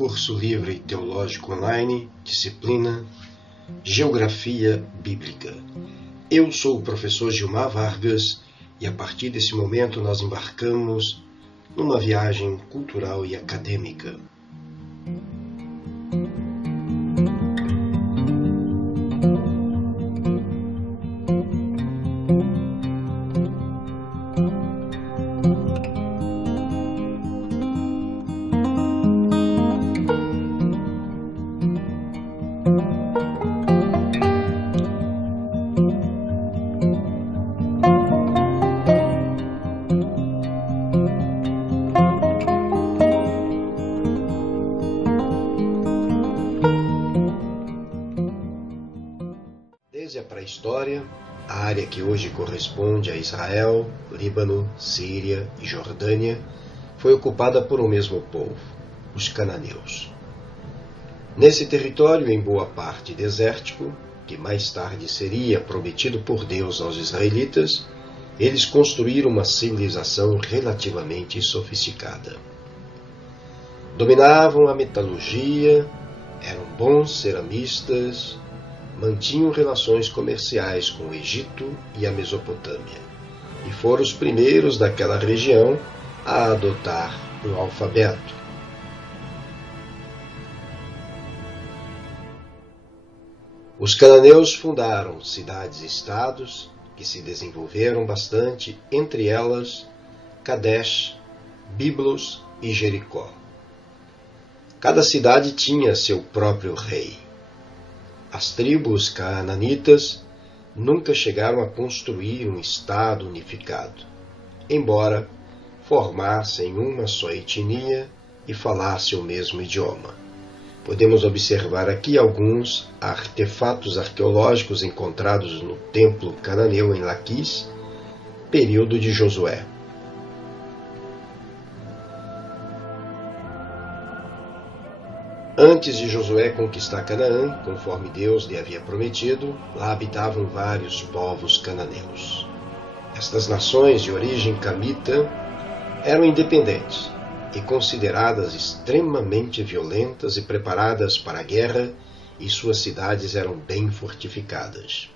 Curso Livre Teológico Online, disciplina Geografia Bíblica. Eu sou o professor Gilmar Vargas e a partir desse momento nós embarcamos numa viagem cultural e acadêmica. Desde a pré-história, a área que hoje corresponde a Israel, Líbano, Síria e Jordânia foi ocupada por um mesmo povo, os cananeus. Nesse território, em boa parte desértico, que mais tarde seria prometido por Deus aos israelitas, eles construíram uma civilização relativamente sofisticada. Dominavam a metalurgia, eram bons ceramistas, mantinham relações comerciais com o Egito e a Mesopotâmia, e foram os primeiros daquela região a adotar um alfabeto. Os cananeus fundaram cidades-estados que se desenvolveram bastante, entre elas Cadesh, Biblos e Jericó. Cada cidade tinha seu próprio rei. As tribos canaanitas nunca chegaram a construir um estado unificado, embora formassem uma só etnia e falassem o mesmo idioma. Podemos observar aqui alguns artefatos arqueológicos encontrados no templo cananeu em Laquis, período de Josué. Antes de Josué conquistar Canaã, conforme Deus lhe havia prometido, lá habitavam vários povos cananeus. Estas nações de origem camita eram independentes e consideradas extremamente violentas e preparadas para a guerra, e suas cidades eram bem fortificadas.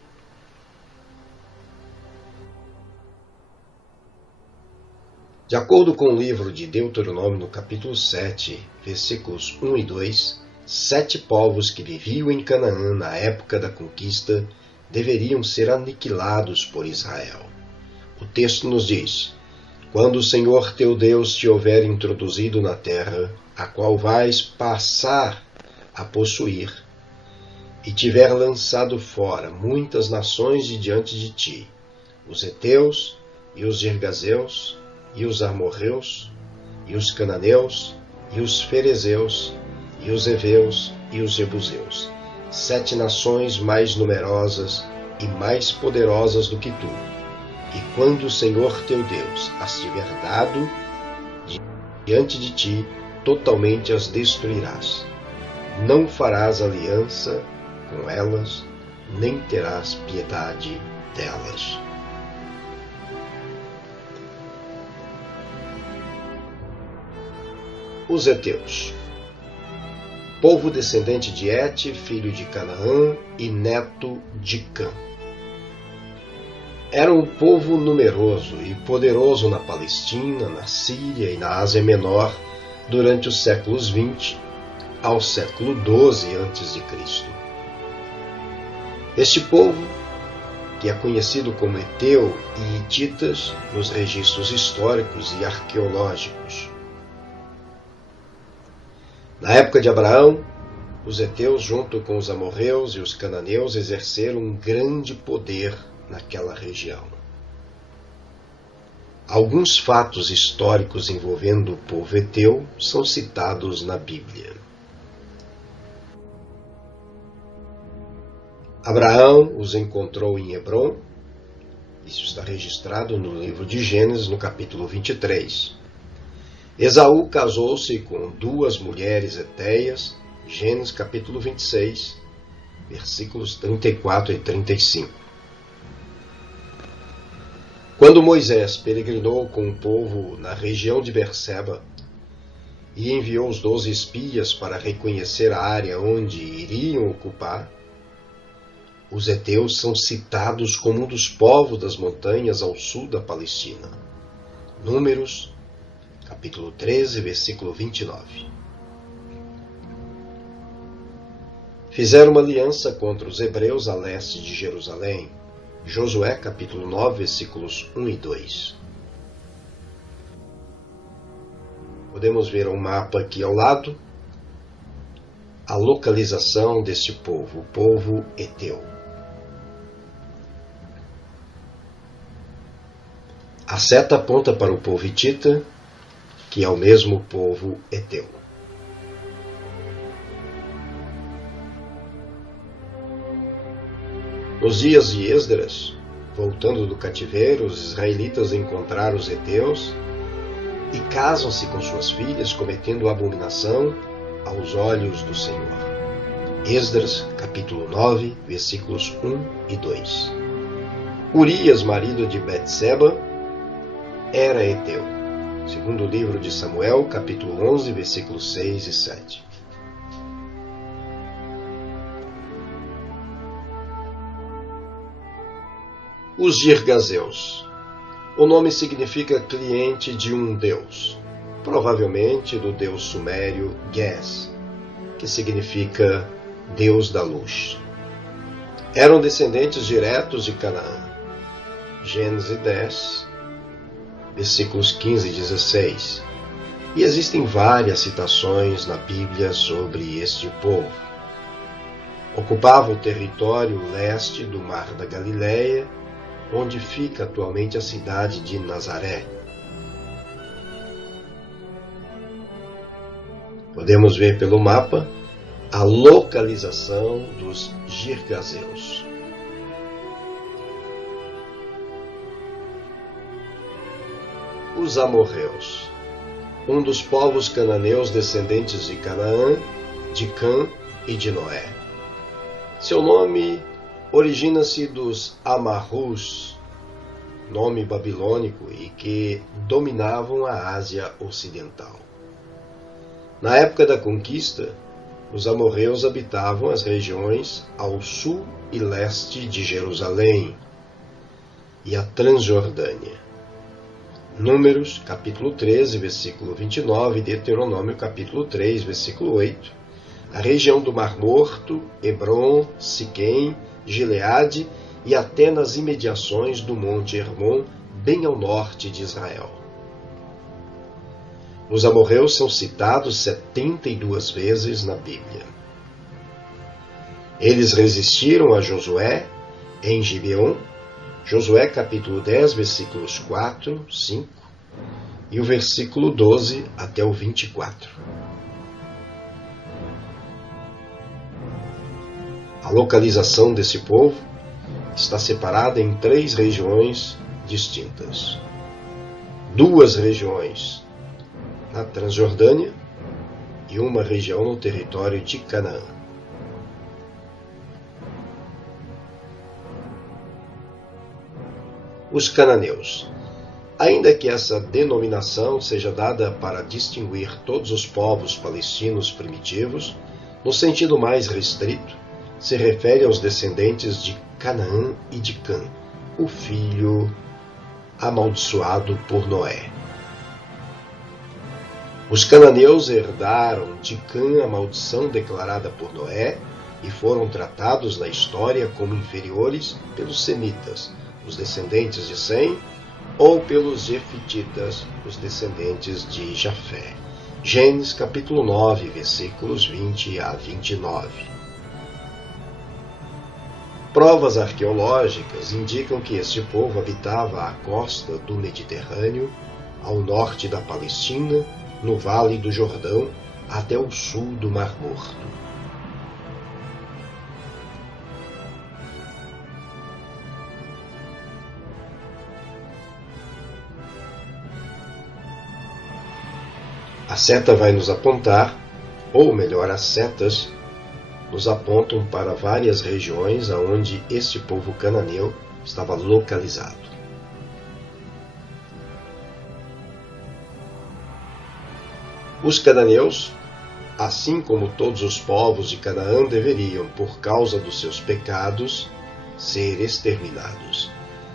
De acordo com o livro de Deuteronômio, no capítulo 7, versículos 1 e 2, 7 povos que viviam em Canaã na época da conquista deveriam ser aniquilados por Israel. O texto nos diz: quando o Senhor teu Deus te houver introduzido na terra, a qual vais passar a possuir, e tiver lançado fora muitas nações de diante de ti, os heteus e os gergazeus, e os amorreus, e os cananeus, e os ferezeus, e os heveus, e os jebuseus, 7 nações mais numerosas e mais poderosas do que tu. E quando o Senhor teu Deus as tiver dado diante de ti, totalmente as destruirás. Não farás aliança com elas, nem terás piedade delas. Os heteus, povo descendente de Et, filho de Canaã e neto de Cã. Era um povo numeroso e poderoso na Palestina, na Síria e na Ásia Menor durante os séculos 20 ao século 12 a.C. Este povo, que é conhecido como Heteu e Hititas nos registros históricos e arqueológicos. Na época de Abraão, os heteus, junto com os amorreus e os cananeus, exerceram um grande poder naquela região. Alguns fatos históricos envolvendo o povo heteu são citados na Bíblia. Abraão os encontrou em Hebrom. Isso está registrado no livro de Gênesis, no capítulo 23. Esaú casou-se com 2 mulheres hetéias, Gênesis capítulo 26, versículos 34 e 35. Quando Moisés peregrinou com o povo na região de Berseba, e enviou os 12 espias para reconhecer a área onde iriam ocupar, os heteus são citados como um dos povos das montanhas ao sul da Palestina. Números, capítulo 13, versículo 29. Fizeram uma aliança contra os hebreus a leste de Jerusalém. Josué, capítulo 9, versículos 1 e 2. Podemos ver um mapa aqui ao lado, a localização deste povo, o povo heteu. A seta aponta para o povo hitita, que é o mesmo povo heteu. Nos dias de Esdras, voltando do cativeiro, os israelitas encontraram os heteus e casam-se com suas filhas, cometendo abominação aos olhos do Senhor. Esdras, capítulo 9, versículos 1 e 2. Urias, marido de Betseba, era heteu. Segundo o livro de Samuel, capítulo 11, versículos 6 e 7. Os Girgazeus. O nome significa cliente de um deus, provavelmente do deus sumério Gez, que significa Deus da luz. Eram descendentes diretos de Canaã. Gênesis 10, versículos 15 e 16. E existem várias citações na Bíblia sobre este povo. Ocupava o território leste do Mar da Galileia, onde fica atualmente a cidade de Nazaré. Podemos ver pelo mapa a localização dos Girgazeus. Os amorreus, um dos povos cananeus descendentes de Canaã, de Cã e de Noé. Seu nome origina-se dos Amarrus, nome babilônico, e que dominavam a Ásia Ocidental. Na época da conquista, os amorreus habitavam as regiões ao sul e leste de Jerusalém e a Transjordânia. Números, capítulo 13, versículo 29, e Deuteronômio, capítulo 3, versículo 8. A região do Mar Morto, Hebrom, Siquém, Gileade e até nas imediações do Monte Hermon, bem ao norte de Israel. Os amorreus são citados 72 vezes na Bíblia. Eles resistiram a Josué em Gibeon, Josué capítulo 10, versículos 4, 5 e o versículo 12 até o 24. A localização desse povo está separada em 3 regiões distintas. 2 regiões na Transjordânia e uma região no território de Canaã. Os cananeus. Ainda que essa denominação seja dada para distinguir todos os povos palestinos primitivos, no sentido mais restrito, se refere aos descendentes de Canaã e de Cã, o filho amaldiçoado por Noé. Os cananeus herdaram de Cã a maldição declarada por Noé e foram tratados na história como inferiores pelos semitas, os descendentes de Sem, ou pelos jefititas, os descendentes de Jafé. Gênesis capítulo 9, versículos 20 a 29. Provas arqueológicas indicam que este povo habitava a costa do Mediterrâneo, ao norte da Palestina, no Vale do Jordão, até o sul do Mar Morto. A seta vai nos apontar, ou melhor, as setas nos apontam para várias regiões aonde este povo cananeu estava localizado. Os cananeus, assim como todos os povos de Canaã, deveriam, por causa dos seus pecados, ser exterminados.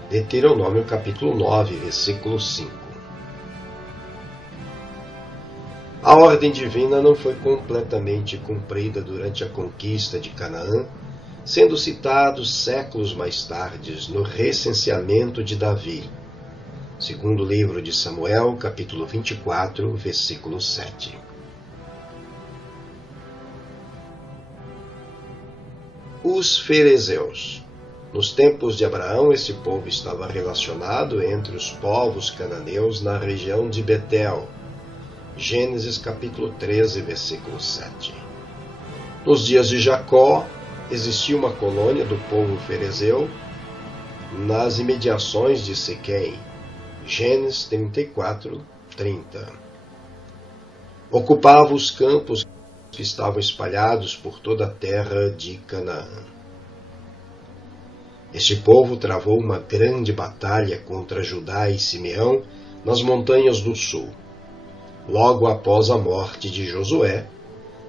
Deuteronômio capítulo 9, versículo 5. A ordem divina não foi completamente cumprida durante a conquista de Canaã, sendo citados séculos mais tarde no recenseamento de Davi. Segundo livro de Samuel, capítulo 24, versículo 7. Os ferezeus. Nos tempos de Abraão, esse povo estava relacionado entre os povos cananeus na região de Betel. Gênesis capítulo 13, versículo 7. Nos dias de Jacó, existia uma colônia do povo ferezeu nas imediações de Siquém. Gênesis 34, 30. Ocupava os campos que estavam espalhados por toda a terra de Canaã. Este povo travou uma grande batalha contra Judá e Simeão nas montanhas do sul, logo após a morte de Josué,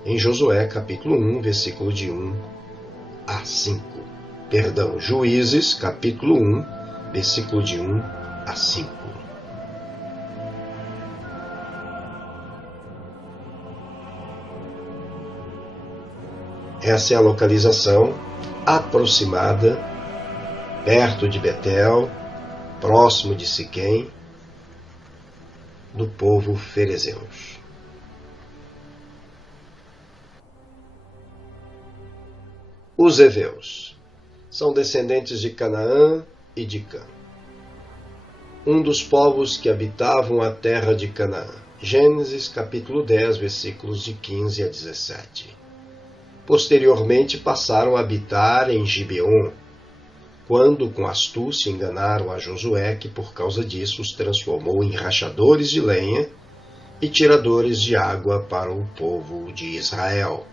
em Josué capítulo 1, versículo de 1 a 5. Juízes capítulo 1, versículo de 1 a 5. Essa é a localização aproximada, perto de Betel, próximo de Siquém, do povo ferezeus. Os heveus são descendentes de Canaã e de Cã, um dos povos que habitavam a terra de Canaã. Gênesis capítulo 10, versículos de 15 a 17. Posteriormente passaram a habitar em Gibeon, quando com astúcia enganaram a Josué, que por causa disso os transformou em rachadores de lenha e tiradores de água para o povo de Israel.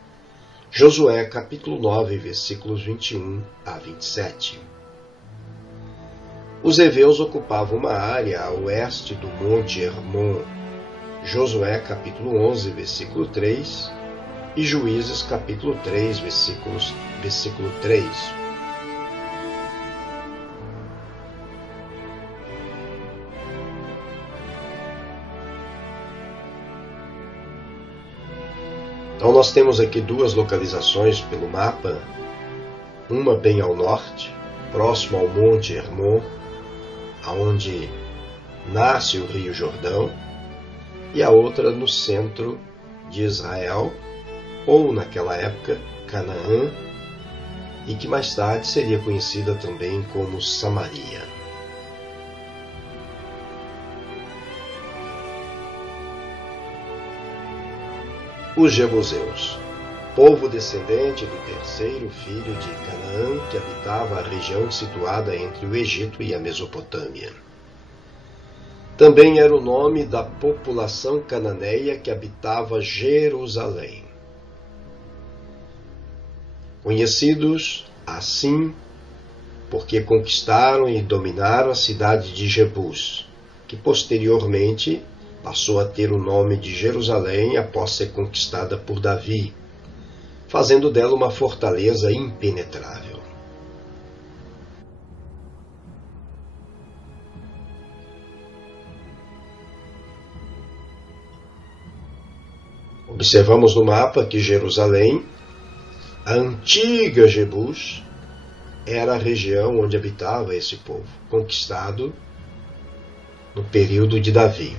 Josué capítulo 9, versículos 21 a 27. Os heveus ocupavam uma área a oeste do Monte Hermon. Josué capítulo 11, versículo 3 e Juízes capítulo 3, versículo 3. Então nós temos aqui duas localizações pelo mapa, uma bem ao norte, próximo ao Monte Hermon, aonde nasce o Rio Jordão, e a outra no centro de Israel, ou naquela época Canaã, e que mais tarde seria conhecida também como Samaria. Os jebuseus, povo descendente do terceiro filho de Canaã, que habitava a região situada entre o Egito e a Mesopotâmia. Também era o nome da população cananeia que habitava Jerusalém. Conhecidos assim porque conquistaram e dominaram a cidade de Jebus, que posteriormente passou a ter o nome de Jerusalém após ser conquistada por Davi, fazendo dela uma fortaleza impenetrável. Observamos no mapa que Jerusalém, a antiga Jebus, era a região onde habitava esse povo, conquistado no período de Davi.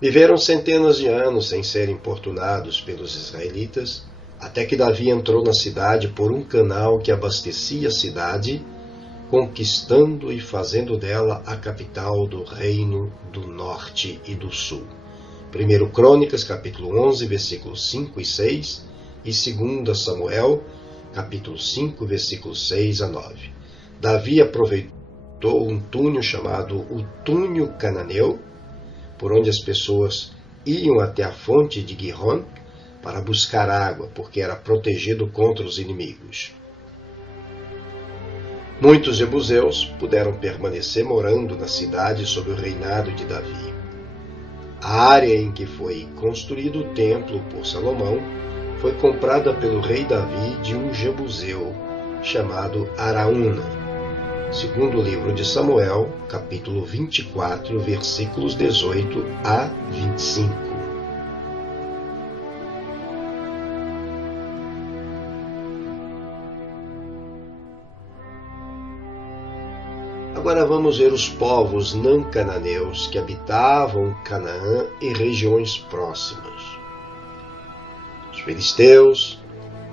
Viveram centenas de anos sem serem importunados pelos israelitas, até que Davi entrou na cidade por um canal que abastecia a cidade, conquistando e fazendo dela a capital do reino do norte e do sul. 1 Crônicas, capítulo 11, versículos 5 e 6, e 2 Samuel, capítulo 5, versículos 6 a 9. Davi aproveitou um túnel chamado o Túnel Cananeu, por onde as pessoas iam até a fonte de Gihon para buscar água, porque era protegido contra os inimigos. Muitos jebuseus puderam permanecer morando na cidade sob o reinado de Davi. A área em que foi construído o templo por Salomão foi comprada pelo rei Davi de um jebuseu chamado Araúna, segundo o livro de Samuel, capítulo 24, versículos 18 a 25. Agora vamos ver os povos não cananeus que habitavam Canaã e regiões próximas. Os filisteus,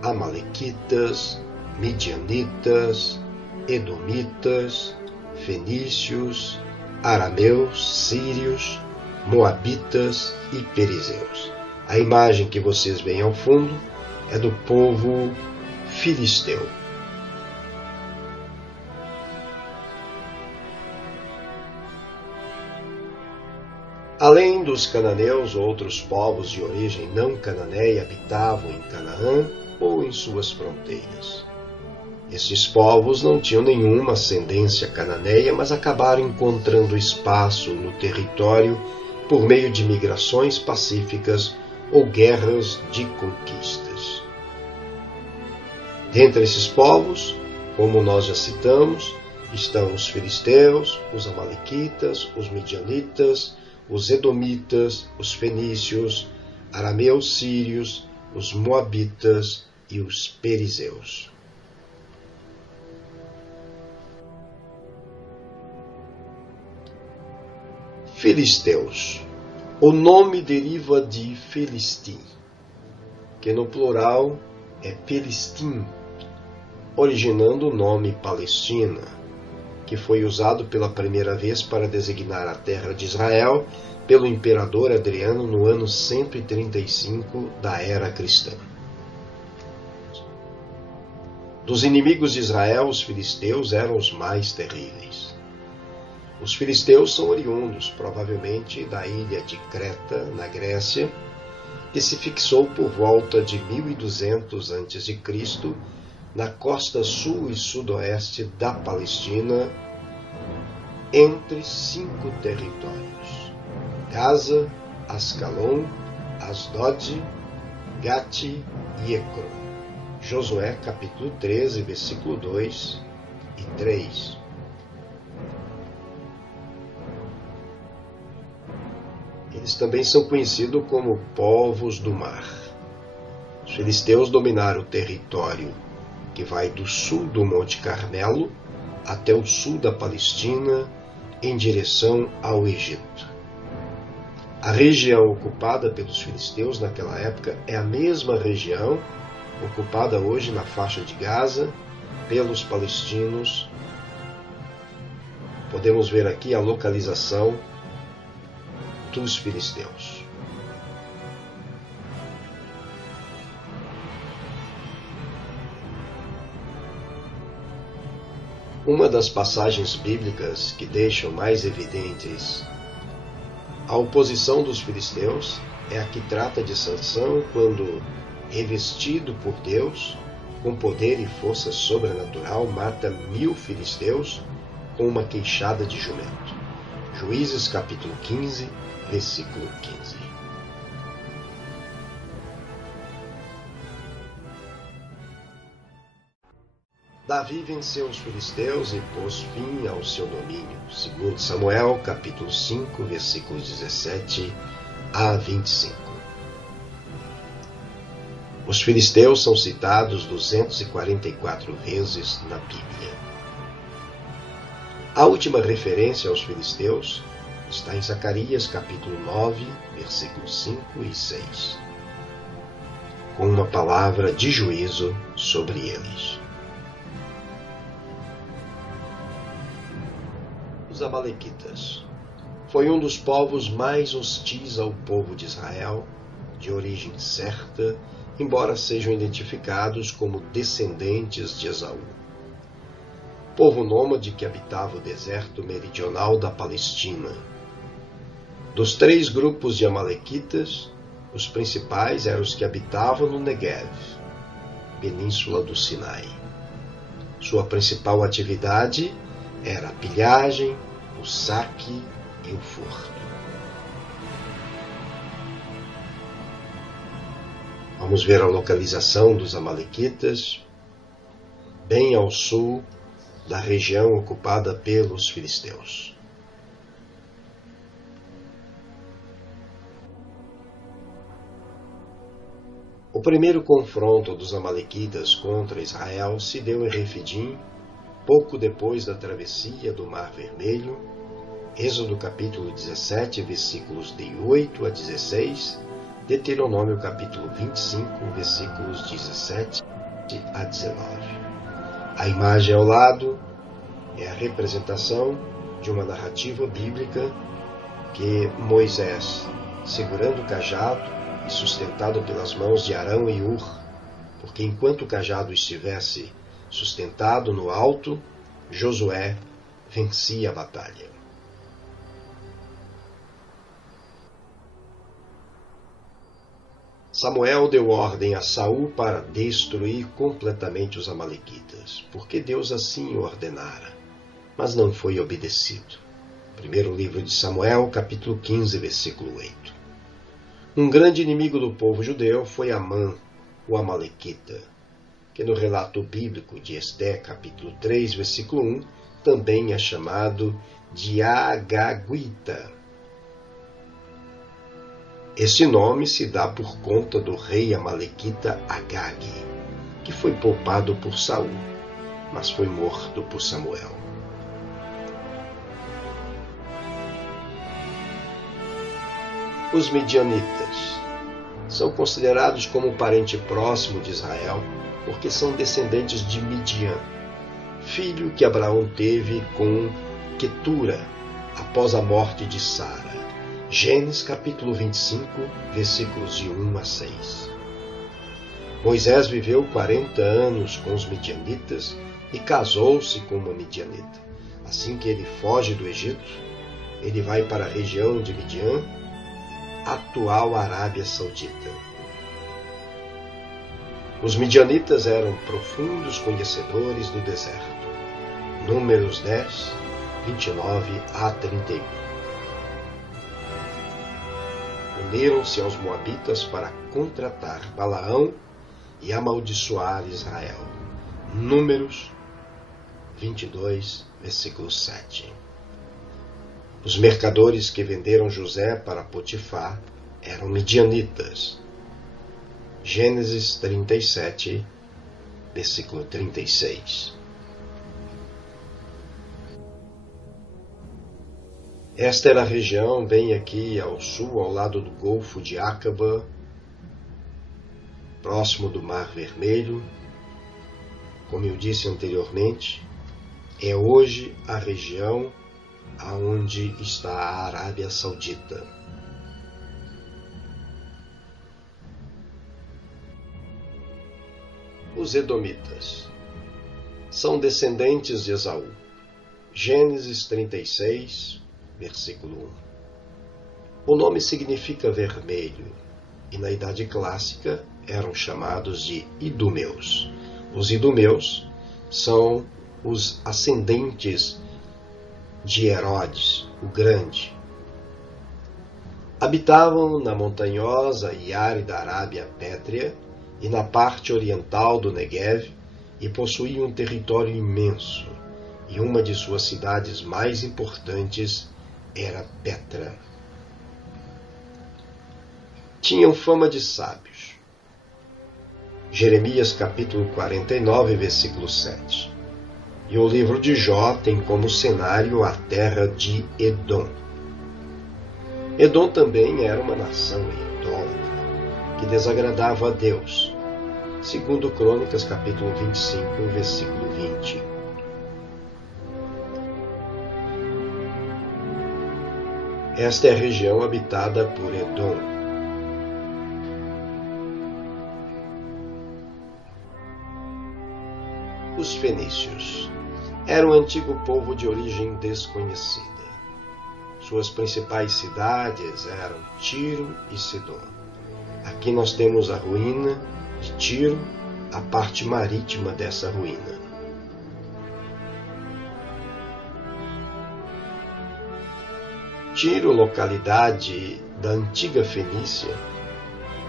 amalequitas, midianitas, edomitas, fenícios, arameus, sírios, moabitas e perizeus. A imagem que vocês veem ao fundo é do povo filisteu. Além dos cananeus, outros povos de origem não cananeia habitavam em Canaã ou em suas fronteiras. Esses povos não tinham nenhuma ascendência cananeia, mas acabaram encontrando espaço no território por meio de migrações pacíficas ou guerras de conquistas. Dentre esses povos, como nós já citamos, estão os filisteus, os amalequitas, os midianitas, os edomitas, os fenícios, arameus sírios, os moabitas e os perizeus. Filisteus. O nome deriva de Felistim, que no plural é Pelistim, originando o nome Palestina, que foi usado pela primeira vez para designar a terra de Israel pelo imperador Adriano no ano 135 da era cristã. Dos inimigos de Israel, os filisteus eram os mais terríveis. Os filisteus são oriundos, provavelmente, da ilha de Creta, na Grécia, que se fixou por volta de 1200 a.C., na costa sul e sudoeste da Palestina, entre 5 territórios: Gaza, Ascalon, Asdod, Gati e Ecrón. Josué capítulo 13, versículo 2 e 3. Eles também são conhecidos como povos do mar. Os filisteus dominaram o território que vai do sul do Monte Carmelo até o sul da Palestina, em direção ao Egito. A região ocupada pelos filisteus naquela época é a mesma região ocupada hoje na faixa de Gaza pelos palestinos. Podemos ver aqui a localização dos filisteus. Uma das passagens bíblicas que deixam mais evidentes a oposição dos filisteus é a que trata de Sansão quando, revestido por Deus, com poder e força sobrenatural, mata 1000 filisteus com uma queixada de jumento. Juízes capítulo 15, versículo 15. Davi venceu os filisteus e pôs fim ao seu domínio, segundo Samuel, capítulo 5, versículos 17 a 25. Os filisteus são citados 244 vezes na Bíblia. A última referência aos filisteus está em Zacarias, capítulo 9, versículos 5 e 6, com uma palavra de juízo sobre eles. Os amalequitas. Foi um dos povos mais hostis ao povo de Israel, de origem certa, embora sejam identificados como descendentes de Esaú. Povo nômade que habitava o deserto meridional da Palestina. Dos 3 grupos de amalequitas, os principais eram os que habitavam no Negev, península do Sinai. Sua principal atividade era a pilhagem, o saque e o furto. Vamos ver a localização dos amalequitas, bem ao sul da região ocupada pelos filisteus. O primeiro confronto dos amalequitas contra Israel se deu em Refidim, pouco depois da travessia do Mar Vermelho, Êxodo capítulo 17, versículos de 8 a 16, Deuteronômio capítulo 25, versículos 17 a 19. A imagem ao lado é a representação de uma narrativa bíblica que Moisés, segurando o cajado e sustentado pelas mãos de Arão e Hur, porque enquanto o cajado estivesse sustentado no alto, Josué vencia a batalha. Samuel deu ordem a Saul para destruir completamente os amalequitas, porque Deus assim o ordenara, mas não foi obedecido. Primeiro livro de Samuel, capítulo 15, versículo 8. Um grande inimigo do povo judeu foi Amã, o amalequita, que no relato bíblico de Esté, capítulo 3, versículo 1, também é chamado de Agaguita. Este nome se dá por conta do rei amalequita Agag, que foi poupado por Saul, mas foi morto por Samuel. Os midianitas são considerados como um parente próximo de Israel, porque são descendentes de Midian, filho que Abraão teve com Quetura após a morte de Sara. Gênesis capítulo 25, versículos de 1 a 6. Moisés viveu 40 anos com os midianitas e casou-se com uma midianita. Assim que ele foge do Egito, ele vai para a região de Midian, atual Arábia Saudita. Os midianitas eram profundos conhecedores do deserto. Números 10, 29 a 31. Uniram-se aos moabitas para contratar Balaão e amaldiçoar Israel. Números 22, versículo 7. Os mercadores que venderam José para Potifar eram midianitas. Gênesis 37, versículo 36. Esta era a região bem aqui ao sul, ao lado do Golfo de Acaba, próximo do Mar Vermelho. Como eu disse anteriormente, é hoje a região aonde está a Arábia Saudita. Os edomitas são descendentes de Esaú. Gênesis 36, versículo 1. O nome significa vermelho, e na Idade Clássica eram chamados de idumeus. Os idumeus são os ascendentes de Herodes, o Grande. Habitavam na montanhosa e árida Arábia Pétrea e na parte oriental do Negev e possuíam um território imenso, e uma de suas cidades mais importantes era Petra. Tinham fama de sábios. Jeremias capítulo 49, versículo 7. E o livro de Jó tem como cenário a terra de Edom. Edom também era uma nação idólatra, que desagradava a Deus. Segundo Crônicas capítulo 25, versículo 20. Esta é a região habitada por Edom. Os fenícios eram um antigo povo de origem desconhecida. Suas principais cidades eram Tiro e Sidom. Aqui nós temos a ruína de Tiro, a parte marítima dessa ruína. Tiro, localidade da antiga Fenícia,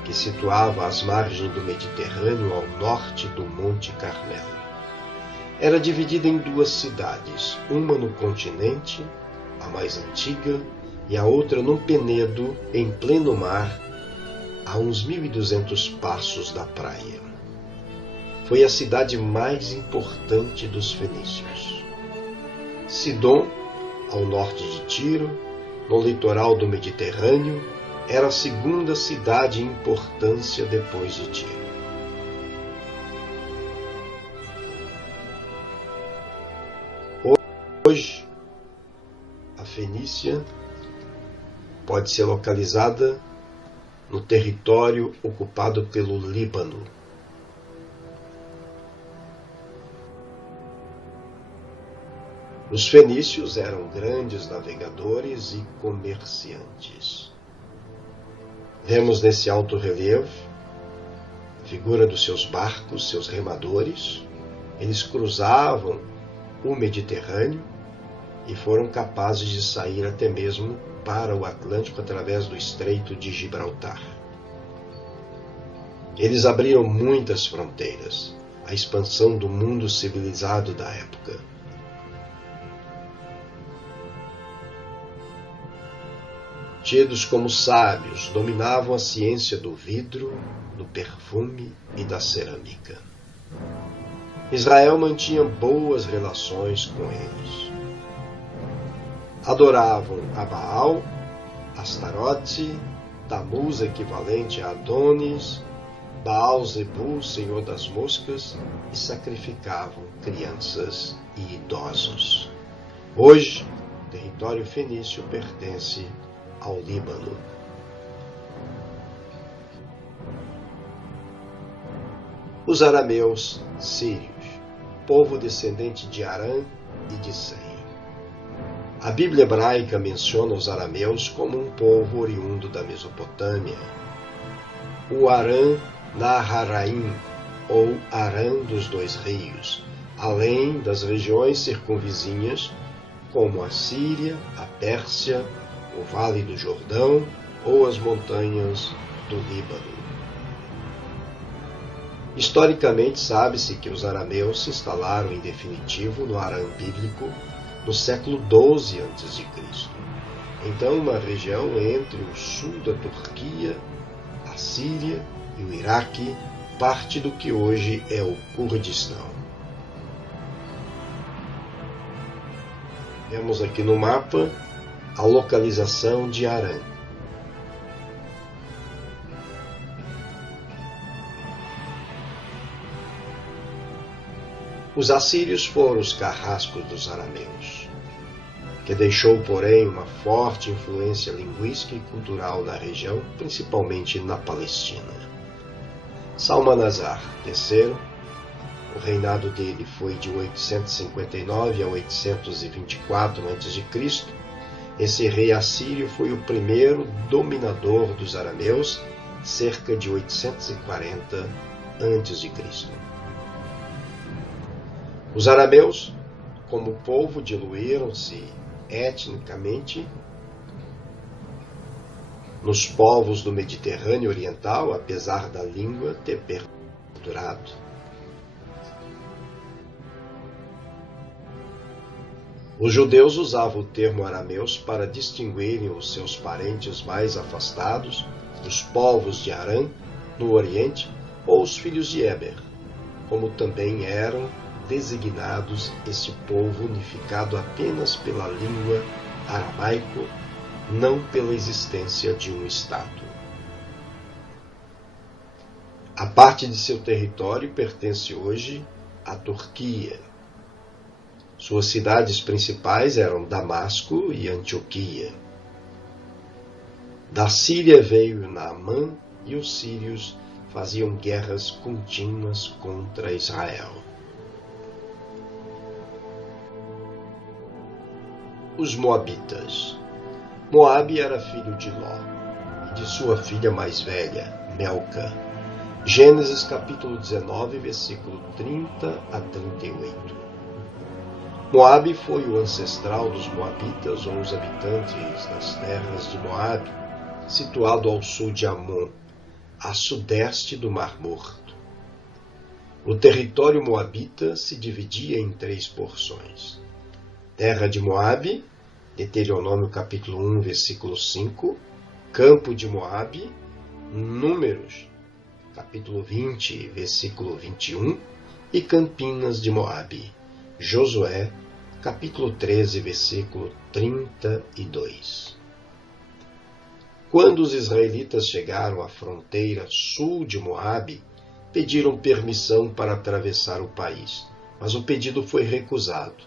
que situava às margens do Mediterrâneo ao norte do Monte Carmelo. Era dividida em duas cidades, uma no continente, a mais antiga, e a outra num penedo em pleno mar, a uns 1.200 passos da praia. Foi a cidade mais importante dos fenícios. Sidom, ao norte de Tiro, no litoral do Mediterrâneo, era a segunda cidade em importância depois de Tiro. Hoje, a Fenícia pode ser localizada no território ocupado pelo Líbano. Os fenícios eram grandes navegadores e comerciantes. Vemos nesse alto relevo a figura dos seus barcos, seus remadores. Eles cruzavam o Mediterrâneo e foram capazes de sair até mesmo para o Atlântico através do Estreito de Gibraltar. Eles abriram muitas fronteiras, a expansão do mundo civilizado da época. Tidos como sábios, dominavam a ciência do vidro, do perfume e da cerâmica. Israel mantinha boas relações com eles. Adoravam a Baal, Astarote, Tamuz, equivalente a Adonis, Baal-zebu, senhor das moscas, e sacrificavam crianças e idosos. Hoje, o território fenício pertence ao Líbano. Os arameus sírios, povo descendente de Arã e de Sem. A Bíblia hebraica menciona os arameus como um povo oriundo da Mesopotâmia. O Arã Naharaim, ou Arã dos Dois Rios, além das regiões circunvizinhas, como a Síria, a Pérsia, o Vale do Jordão ou as montanhas do Líbano. Historicamente, sabe-se que os arameus se instalaram em definitivo no Arã bíblico no século XII a.C., então uma região entre o sul da Turquia, a Síria e o Iraque, parte do que hoje é o Kurdistão. Vemos aqui no mapa a localização de Arã. Os assírios foram os carrascos dos arameus, que deixou, porém, uma forte influência linguística e cultural na região, principalmente na Palestina. Salmanasar III, o reinado dele foi de 859 a 824 a.C., esse rei assírio foi o primeiro dominador dos arameus, cerca de 840 a.C. Os arameus, como povo, diluíram-se etnicamente nos povos do Mediterrâneo Oriental, apesar da língua ter perdurado. Os judeus usavam o termo arameus para distinguirem os seus parentes mais afastados, os povos de Arã, no Oriente, ou os filhos de Eber, como também eram designados esse povo unificado apenas pela língua aramaico, não pela existência de um Estado. A parte de seu território pertence hoje à Turquia. Suas cidades principais eram Damasco e Antioquia. Da Síria veio Naamã e os sírios faziam guerras contínuas contra Israel. Os Moabitas. Moabe era filho de Ló e de sua filha mais velha, Melca. Gênesis capítulo 19, versículo 30 a 38. Moabe foi o ancestral dos moabitas, ou os habitantes das terras de Moabe, situado ao sul de Amon, a sudeste do Mar Morto. O território moabita se dividia em 3 porções. Terra de Moabe, Deuteronômio capítulo 1, versículo 5, Campo de Moabe, Números, capítulo 20, versículo 21, e Campinas de Moabe, Josué, capítulo 13, versículo 32. Quando os israelitas chegaram à fronteira sul de Moabe, pediram permissão para atravessar o país, mas o pedido foi recusado.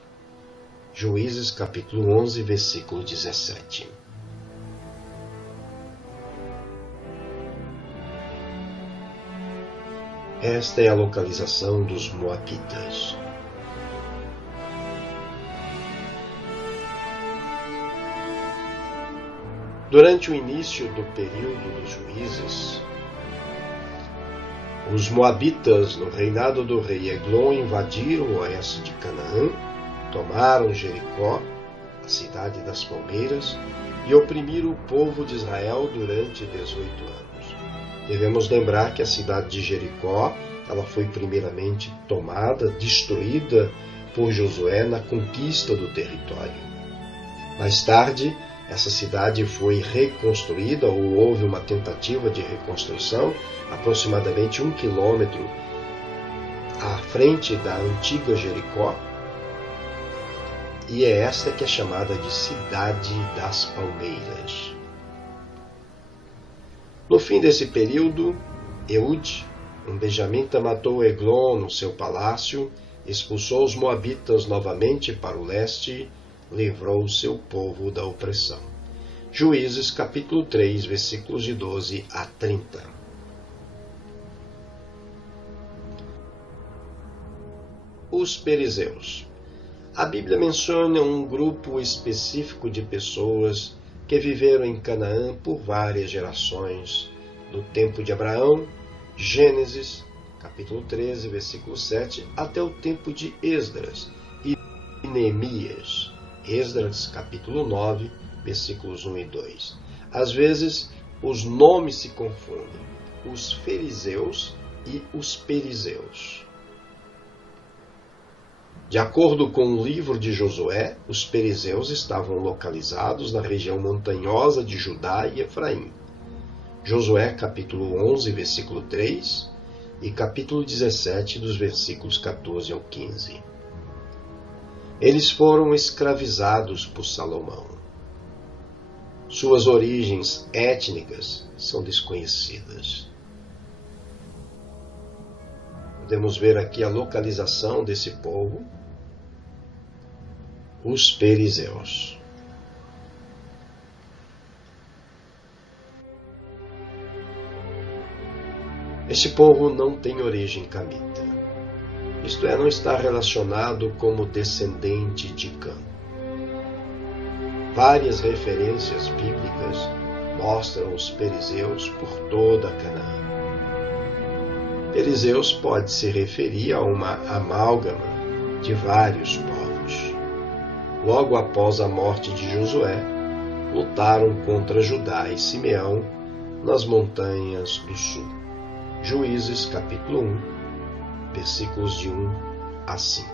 Juízes capítulo 11, versículo 17. Esta é a localização dos moabitas. Durante o início do período dos juízes, os moabitas, no reinado do rei Eglon, invadiram o oeste de Canaã, tomaram Jericó, a cidade das palmeiras, e oprimiram o povo de Israel durante 18 anos. Devemos lembrar que a cidade de Jericó, ela foi primeiramente tomada, destruída por Josué na conquista do território. Mais tarde, essa cidade foi reconstruída, ou houve uma tentativa de reconstrução, aproximadamente 1 quilômetro à frente da antiga Jericó, e é esta que é chamada de Cidade das Palmeiras. No fim desse período, Eude, um benjamita, matou Eglon no seu palácio, expulsou os moabitas novamente para o leste, livrou o seu povo da opressão. Juízes capítulo 3, versículos de 12 a 30. Os perizeus. A Bíblia menciona um grupo específico de pessoas que viveram em Canaã por várias gerações, do tempo de Abraão, Gênesis capítulo 13, versículo 7, até o tempo de Esdras e Neemias, Esdras capítulo 9, versículos 1 e 2. Às vezes, os nomes se confundem, os fariseus e os perizeus. De acordo com o livro de Josué, os perizeus estavam localizados na região montanhosa de Judá e Efraim. Josué capítulo 11, versículo 3 e capítulo 17, dos versículos 14 ao 15. Eles foram escravizados por Salomão. Suas origens étnicas são desconhecidas. Podemos ver aqui a localização desse povo, os perizeus. Este povo não tem origem camita, isto é, não está relacionado como descendente de Cã. Várias referências bíblicas mostram os perizeus por toda Canaã. Perizeus pode se referir a uma amálgama de vários povos. Logo após a morte de Josué, lutaram contra Judá e Simeão nas montanhas do sul. Juízes capítulo 1, versículos de 1 a 5.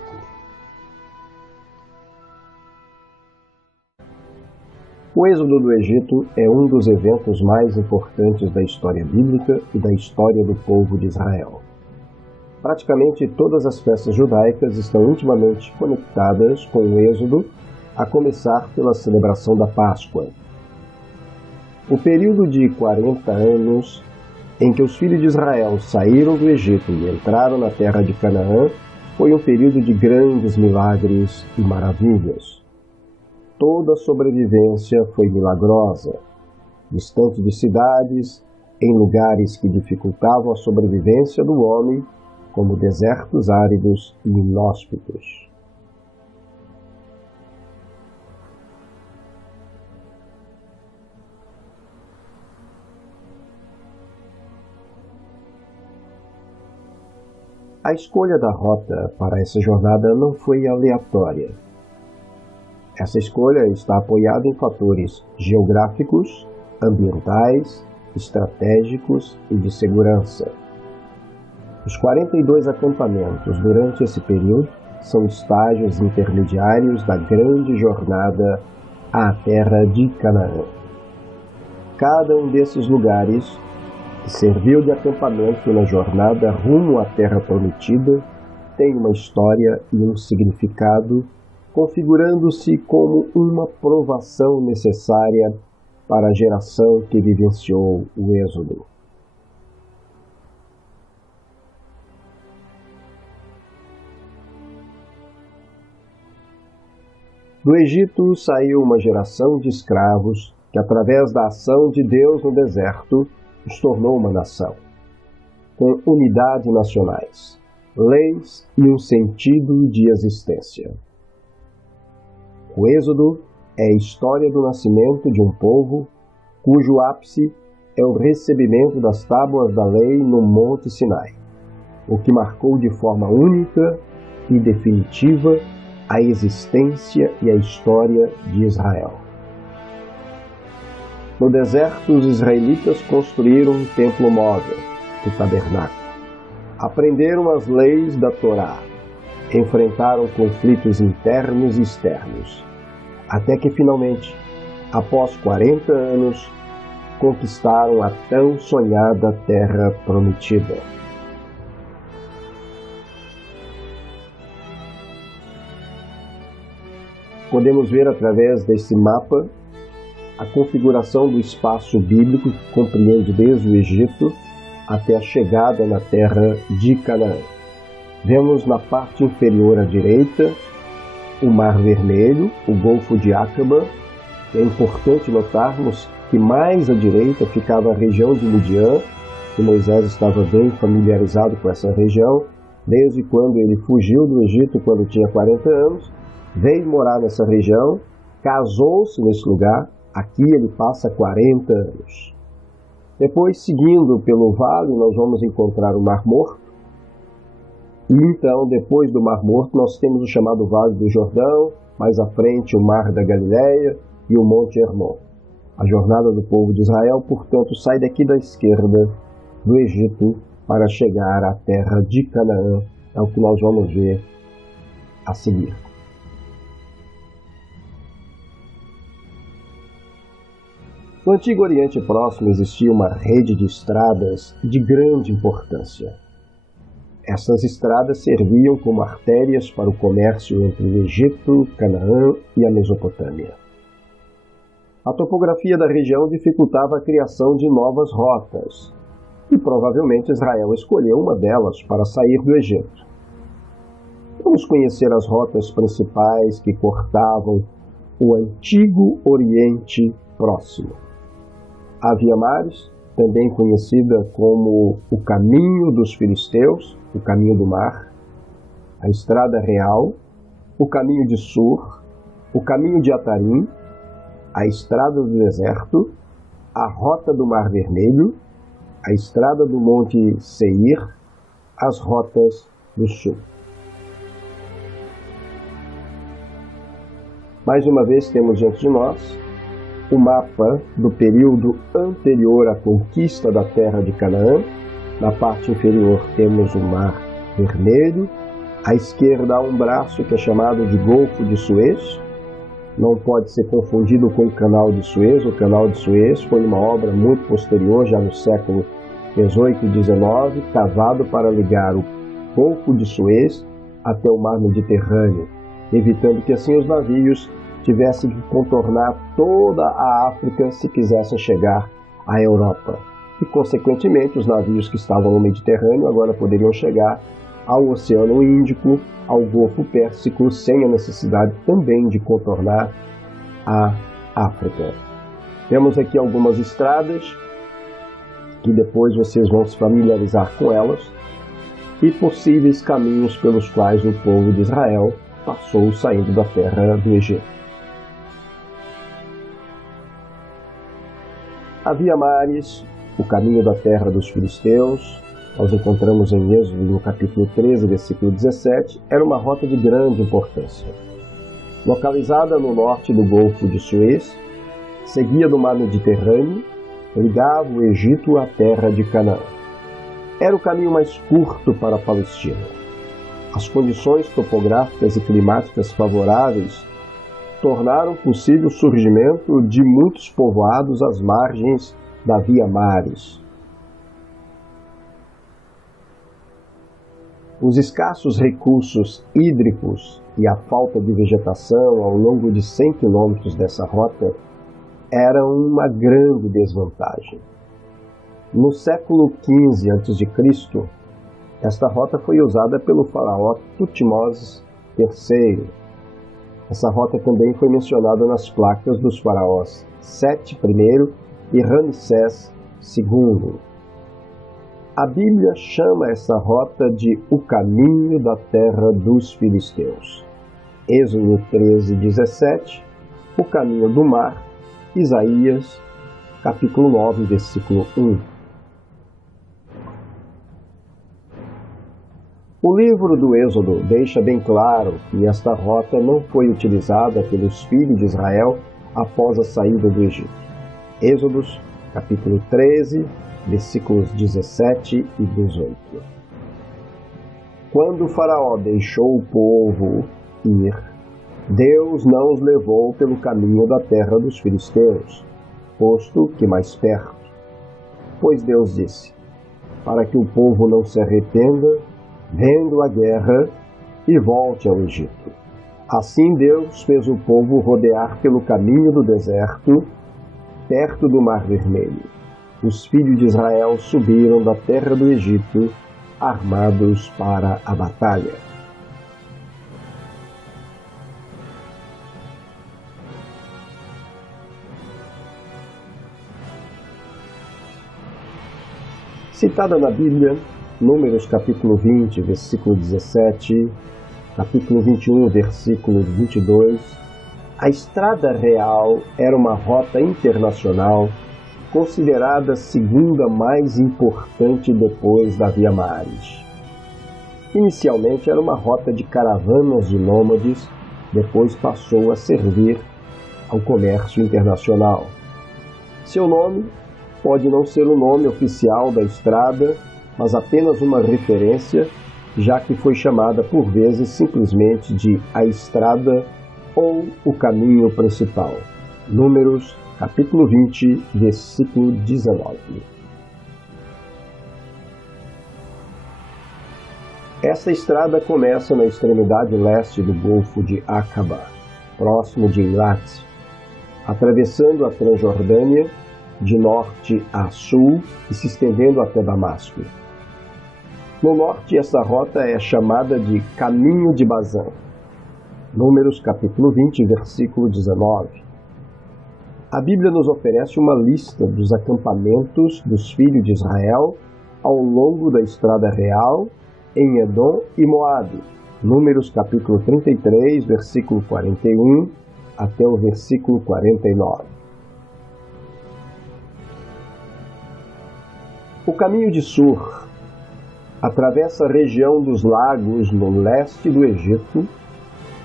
O êxodo do Egito é um dos eventos mais importantes da história bíblica e da história do povo de Israel. Praticamente todas as festas judaicas estão intimamente conectadas com o êxodo, a começar pela celebração da Páscoa. O período de 40 anos em que os filhos de Israel saíram do Egito e entraram na terra de Canaã foi um período de grandes milagres e maravilhas. Toda a sobrevivência foi milagrosa, distante de cidades, em lugares que dificultavam a sobrevivência do homem, como desertos áridos e inóspitos. A escolha da rota para essa jornada não foi aleatória. Essa escolha está apoiada em fatores geográficos, ambientais, estratégicos e de segurança. Os 42 acampamentos durante esse período são estágios intermediários da grande jornada à terra de Canaã. Cada um desses lugares que serviu de acampamento na jornada rumo à terra prometida tem uma história e um significado, configurando-se como uma provação necessária para a geração que vivenciou o Êxodo. Do Egito saiu uma geração de escravos que, através da ação de Deus no deserto, os tornou uma nação, com unidade nacionais, leis e um sentido de existência. O Êxodo é a história do nascimento de um povo cujo ápice é o recebimento das tábuas da lei no Monte Sinai, o que marcou de forma única e definitiva a existência e a história de Israel. No deserto, os israelitas construíram um templo móvel, o tabernáculo. Aprenderam as leis da Torá, enfrentaram conflitos internos e externos, até que finalmente, após 40 anos, conquistaram a tão sonhada terra prometida. Podemos ver através desse mapa a configuração do espaço bíblico que compreende desde o Egito até a chegada na terra de Canaã. Vemos na parte inferior à direita o Mar Vermelho, o Golfo de Acaba. É importante notarmos que mais à direita ficava a região de Midian, que Moisés estava bem familiarizado com essa região, desde quando ele fugiu do Egito quando tinha 40 anos, veio morar nessa região, casou-se nesse lugar, aqui ele passa 40 anos. Depois, seguindo pelo vale, nós vamos encontrar o Mar Morto. E então, depois do Mar Morto, nós temos o chamado Vale do Jordão, mais à frente o Mar da Galileia e o Monte Hermon. A jornada do povo de Israel, portanto, sai daqui da esquerda do Egito para chegar à terra de Canaã. É o que nós vamos ver a seguir. No Antigo Oriente Próximo existia uma rede de estradas de grande importância. Essas estradas serviam como artérias para o comércio entre o Egito, Canaã e a Mesopotâmia. A topografia da região dificultava a criação de novas rotas, e provavelmente Israel escolheu uma delas para sair do Egito. Vamos conhecer as rotas principais que cortavam o Antigo Oriente Próximo. A Via Maris, também conhecida como o Caminho dos Filisteus, o Caminho do Mar, a Estrada Real, o Caminho de Sur, o Caminho de Atarim, a Estrada do Deserto, a Rota do Mar Vermelho, a Estrada do Monte Seir, as Rotas do Sul. Mais uma vez temos diante de nós o mapa do período anterior à conquista da terra de Canaã. Na parte inferior temos o Mar Vermelho. À esquerda há um braço que é chamado de Golfo de Suez. Não pode ser confundido com o Canal de Suez. O Canal de Suez foi uma obra muito posterior, já no século XVIII e XIX, cavado para ligar o Golfo de Suez até o Mar Mediterrâneo, evitando que assim os navios tivessem que contornar toda a África se quisessem chegar à Europa. E, consequentemente, os navios que estavam no Mediterrâneo agora poderiam chegar ao Oceano Índico, ao Golfo Pérsico, sem a necessidade também de contornar a África. Temos aqui algumas estradas, que depois vocês vão se familiarizar com elas, e possíveis caminhos pelos quais o povo de Israel passou saindo da terra do Egito. A Via Maris, o caminho da terra dos filisteus, nós encontramos em Êxodo, no capítulo 13, versículo 17, era uma rota de grande importância. Localizada no norte do Golfo de Suez, seguia do mar Mediterrâneo, ligava o Egito à terra de Canaã. Era o caminho mais curto para a Palestina. As condições topográficas e climáticas favoráveis tornaram possível o surgimento de muitos povoados às margens da Via Maris. Os escassos recursos hídricos e a falta de vegetação ao longo de 100 quilômetros dessa rota eram uma grande desvantagem. No século XV a.C., esta rota foi usada pelo faraó Tutmose III. Essa rota também foi mencionada nas placas dos faraós Sete I e Ramsés II. A Bíblia chama essa rota de o caminho da terra dos filisteus. Êxodo 13:17, o caminho do mar. Isaías, capítulo 9, versículo 1. O livro do Êxodo deixa bem claro que esta rota não foi utilizada pelos filhos de Israel após a saída do Egito. Êxodos, capítulo 13, versículos 17 e 18. Quando o faraó deixou o povo ir, Deus não os levou pelo caminho da terra dos filisteus, posto que mais perto. Pois Deus disse, para que o povo não se arrependa, vendo a guerra, e volte ao Egito. Assim Deus fez o povo rodear pelo caminho do deserto, perto do Mar Vermelho. Os filhos de Israel subiram da terra do Egito, armados para a batalha. Citada na Bíblia, Números capítulo 20, versículo 17, capítulo 21, versículo 22, a Estrada Real era uma rota internacional considerada a segunda mais importante depois da Via Maris. Inicialmente era uma rota de caravanas de nômades, depois passou a servir ao comércio internacional. Seu nome pode não ser o nome oficial da estrada, mas apenas uma referência, já que foi chamada por vezes simplesmente de a estrada ou o caminho principal. Números, capítulo 20, versículo 19. Essa estrada começa na extremidade leste do Golfo de Aqaba, próximo de Eilat, atravessando a Transjordânia de norte a sul e se estendendo até Damasco. No norte, essa rota é chamada de Caminho de Bazã. Números capítulo 20, versículo 19. A Bíblia nos oferece uma lista dos acampamentos dos filhos de Israel ao longo da Estrada Real em Edom e Moabe. Números capítulo 33, versículo 41 até o versículo 49. O caminho de Sur atravessa a região dos lagos no leste do Egito,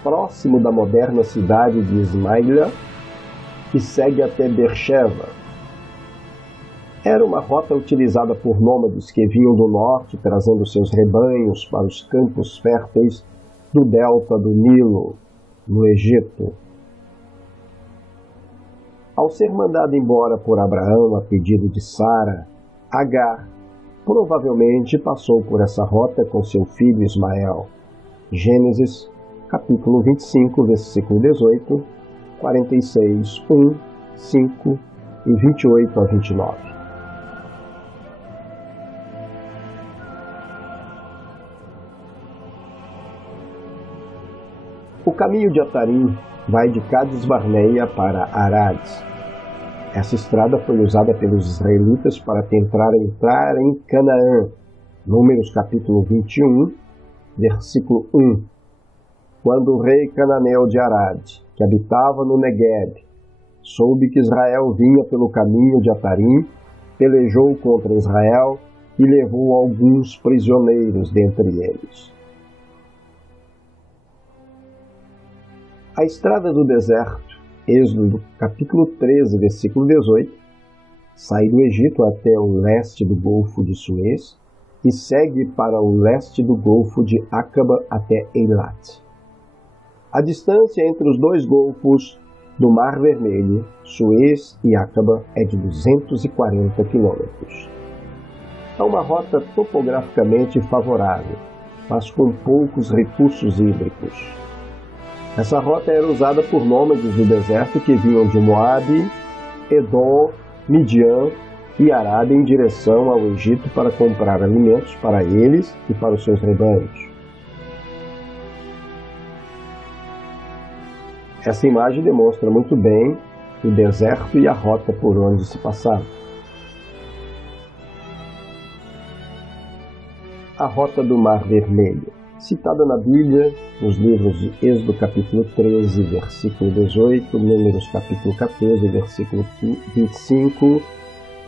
próximo da moderna cidade de Ismaília, e segue até Beersheba. Era uma rota utilizada por nômades que vinham do norte trazendo seus rebanhos para os campos férteis do delta do Nilo, no Egito. Ao ser mandado embora por Abraão a pedido de Sara, Agar provavelmente passou por essa rota com seu filho Ismael. Gênesis, capítulo 25, versículo 18, 46, 1, 5 e 28 a 29. O caminho de Atarim vai de Cades Barneia para Arad. Essa estrada foi usada pelos israelitas para tentar entrar em Canaã. Números capítulo 21, versículo 1. Quando o rei cananeu de Arad, que habitava no Negueb, soube que Israel vinha pelo caminho de Atarim, pelejou contra Israel e levou alguns prisioneiros dentre eles. A estrada do deserto, Êxodo capítulo 13, versículo 18, sai do Egito até o leste do Golfo de Suez e segue para o leste do Golfo de Aqaba até Eilat. A distância entre os dois golfos do Mar Vermelho, Suez e Aqaba, é de 240 quilômetros. É uma rota topograficamente favorável, mas com poucos recursos hídricos. Essa rota era usada por nômades do deserto que vinham de Moabe, Edom, Midian e Arábia em direção ao Egito para comprar alimentos para eles e para os seus rebanhos. Essa imagem demonstra muito bem o deserto e a rota por onde se passava. A rota do Mar Vermelho, citada na Bíblia, nos livros de Êxodo capítulo 13, versículo 18, Números capítulo 14, versículo 25,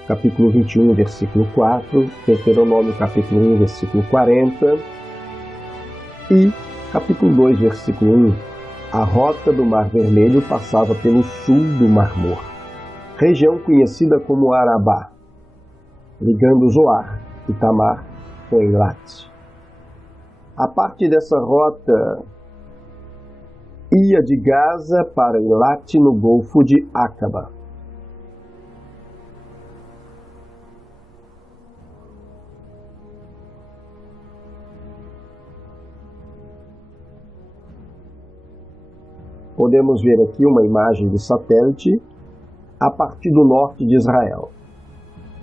capítulo 21, versículo 4, Deuteronômio capítulo 1, versículo 40 e capítulo 2, versículo 1. A rota do Mar Vermelho passava pelo sul do Mar Morto, região conhecida como Arabá, ligando Zoar e Tamar com Eilat. A parte dessa rota ia de Gaza para Eilat no Golfo de Aqaba. Podemos ver aqui uma imagem de satélite a partir do norte de Israel.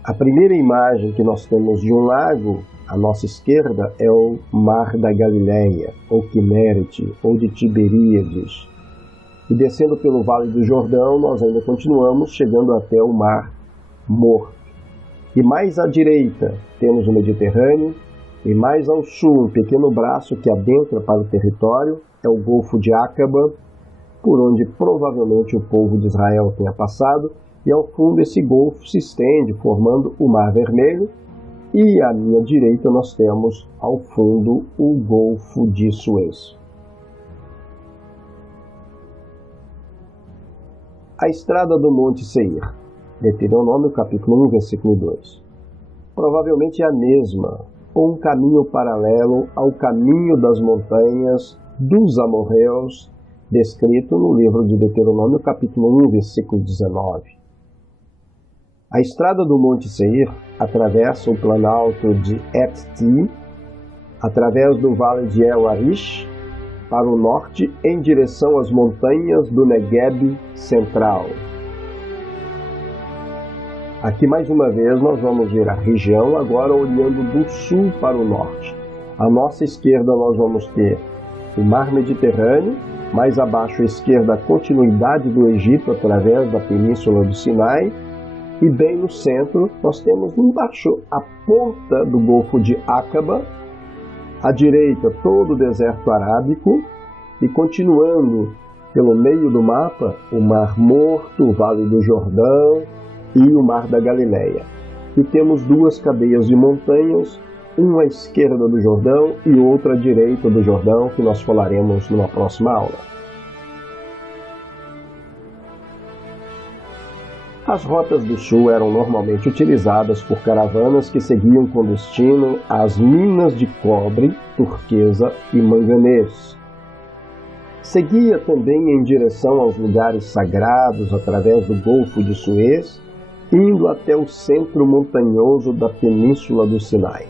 A primeira imagem que nós temos de um lago à nossa esquerda é o Mar da Galileia, ou Quinerete, ou de Tiberíades. E descendo pelo Vale do Jordão, nós ainda continuamos, chegando até o Mar Morto. E mais à direita temos o Mediterrâneo, e mais ao sul, um pequeno braço que adentra para o território, é o Golfo de Aqaba, por onde provavelmente o povo de Israel tenha passado, e ao fundo esse golfo se estende, formando o Mar Vermelho, e à minha direita nós temos ao fundo o Golfo de Suez. A estrada do Monte Seir, Deuteronômio capítulo 1, versículo 2. Provavelmente é a mesma, ou um caminho paralelo ao caminho das montanhas dos amorreus, descrito no livro de Deuteronômio capítulo 1, versículo 19. A estrada do Monte Seir atravessa o planalto de Et-Ti, através do vale de El-Arish, para o norte em direção às montanhas do Negueb central. Aqui mais uma vez nós vamos ver a região agora olhando do sul para o norte. À nossa esquerda nós vamos ter o Mar Mediterrâneo, mais abaixo à esquerda a continuidade do Egito através da Península do Sinai, e bem no centro nós temos embaixo a ponta do Golfo de Aqaba, à direita todo o deserto arábico, e continuando pelo meio do mapa o Mar Morto, o Vale do Jordão e o Mar da Galileia. E temos duas cadeias de montanhas, uma à esquerda do Jordão e outra à direita do Jordão, que nós falaremos numa próxima aula. As rotas do sul eram normalmente utilizadas por caravanas que seguiam com destino às minas de cobre, turquesa e manganês. Seguia também em direção aos lugares sagrados através do Golfo de Suez, indo até o centro montanhoso da Península do Sinai.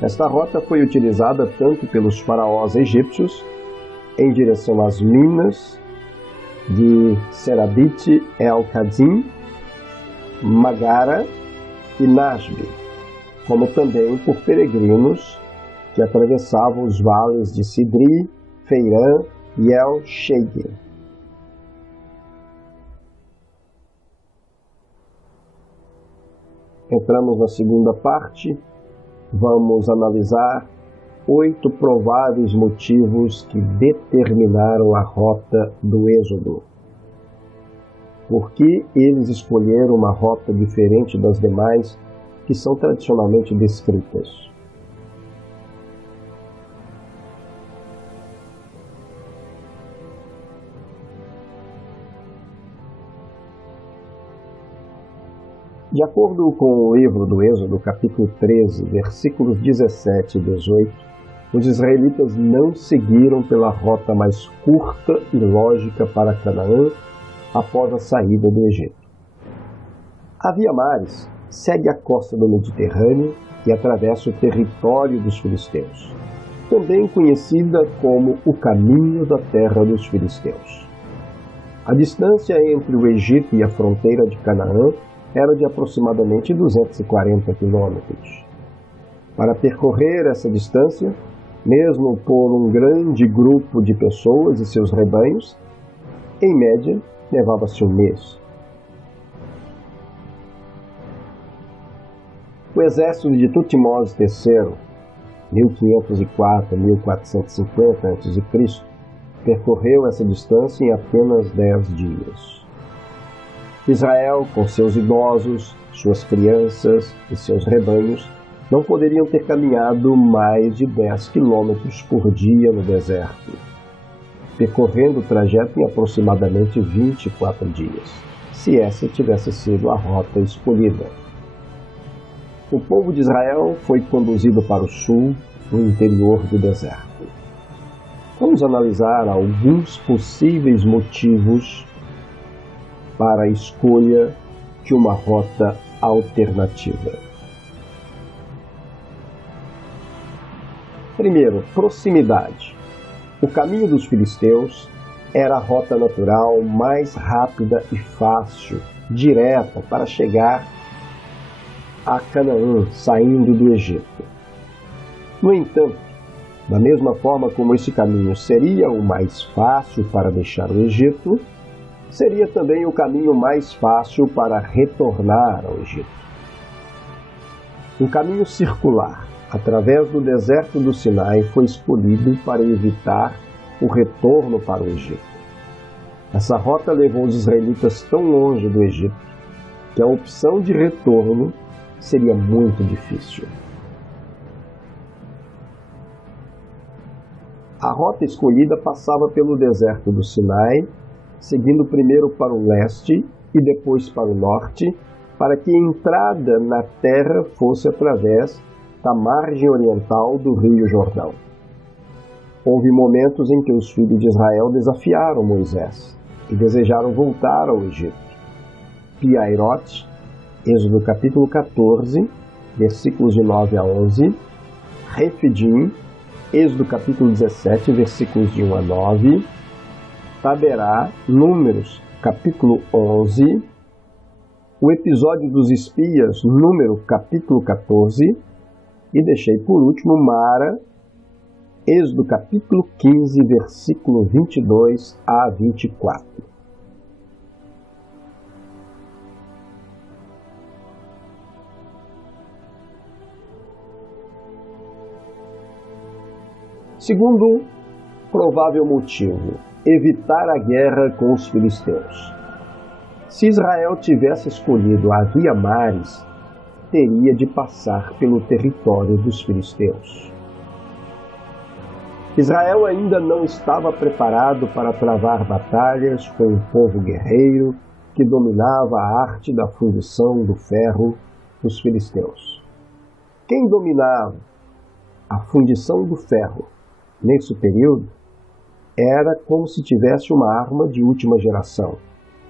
Esta rota foi utilizada tanto pelos faraós egípcios em direção às minas de Serabit el-Qadim, Magara e Nasb, como também por peregrinos que atravessavam os vales de Sidri, Feirã e El-Sheikh. Entramos na segunda parte, vamos analisar 8 prováveis motivos que determinaram a rota do Êxodo. Por que eles escolheram uma rota diferente das demais que são tradicionalmente descritas? De acordo com o livro do Êxodo, capítulo 13, versículos 17 e 18, os israelitas não seguiram pela rota mais curta e lógica para Canaã após a saída do Egito. A Via Maris segue a costa do Mediterrâneo e atravessa o território dos filisteus, também conhecida como o Caminho da Terra dos Filisteus. A distância entre o Egito e a fronteira de Canaã era de aproximadamente 240 quilômetros. Para percorrer essa distância, mesmo por um grande grupo de pessoas e seus rebanhos, em média, levava-se um mês. O exército de Tutmose III, 1504-1450 a.C., percorreu essa distância em apenas 10 dias. Israel, com seus idosos, suas crianças e seus rebanhos, não poderiam ter caminhado mais de 10 quilômetros por dia no deserto, percorrendo o trajeto em aproximadamente 24 dias, se essa tivesse sido a rota escolhida. O povo de Israel foi conduzido para o sul, no interior do deserto. Vamos analisar alguns possíveis motivos para a escolha de uma rota alternativa. Primeiro, proximidade. O caminho dos filisteus era a rota natural mais rápida e fácil, direta, para chegar a Canaã, saindo do Egito. No entanto, da mesma forma como esse caminho seria o mais fácil para deixar o Egito, seria também o caminho mais fácil para retornar ao Egito. Um caminho circular, através do deserto do Sinai, foi escolhido para evitar o retorno para o Egito. Essa rota levou os israelitas tão longe do Egito que a opção de retorno seria muito difícil. A rota escolhida passava pelo deserto do Sinai, seguindo primeiro para o leste e depois para o norte, para que a entrada na terra fosse através da margem oriental do Rio Jordão. Houve momentos em que os filhos de Israel desafiaram Moisés e desejaram voltar ao Egito. Pi-Hahirote, Êxodo capítulo 14, versículos de 9 a 11, Refidim, Êxodo capítulo 17, versículos de 1 a 9, Taberá, Números capítulo 11, o episódio dos espias, Número capítulo 14, e deixei por último Mara, Êxodo capítulo 15, versículo 22 a 24. Segundo provável motivo, evitar a guerra com os filisteus. Se Israel tivesse escolhido a Via Maris, teria de passar pelo território dos filisteus. Israel ainda não estava preparado para travar batalhas com um povo guerreiro que dominava a arte da fundição do ferro dos filisteus. Quem dominava a fundição do ferro nesse período era como se tivesse uma arma de última geração,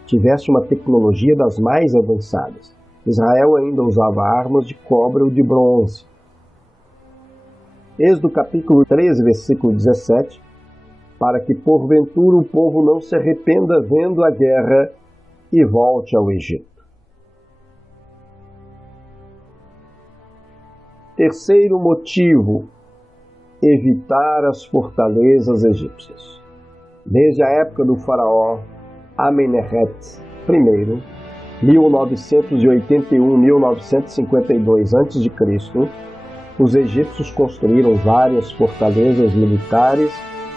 tivesse uma tecnologia das mais avançadas. Israel ainda usava armas de cobre ou de bronze. Êxodo capítulo 13, versículo 17, para que porventura o povo não se arrependa vendo a guerra e volte ao Egito. Terceiro motivo, evitar as fortalezas egípcias. Desde a época do faraó Amenemhet I, 1981-1952 a.C., os egípcios construíram várias fortalezas militares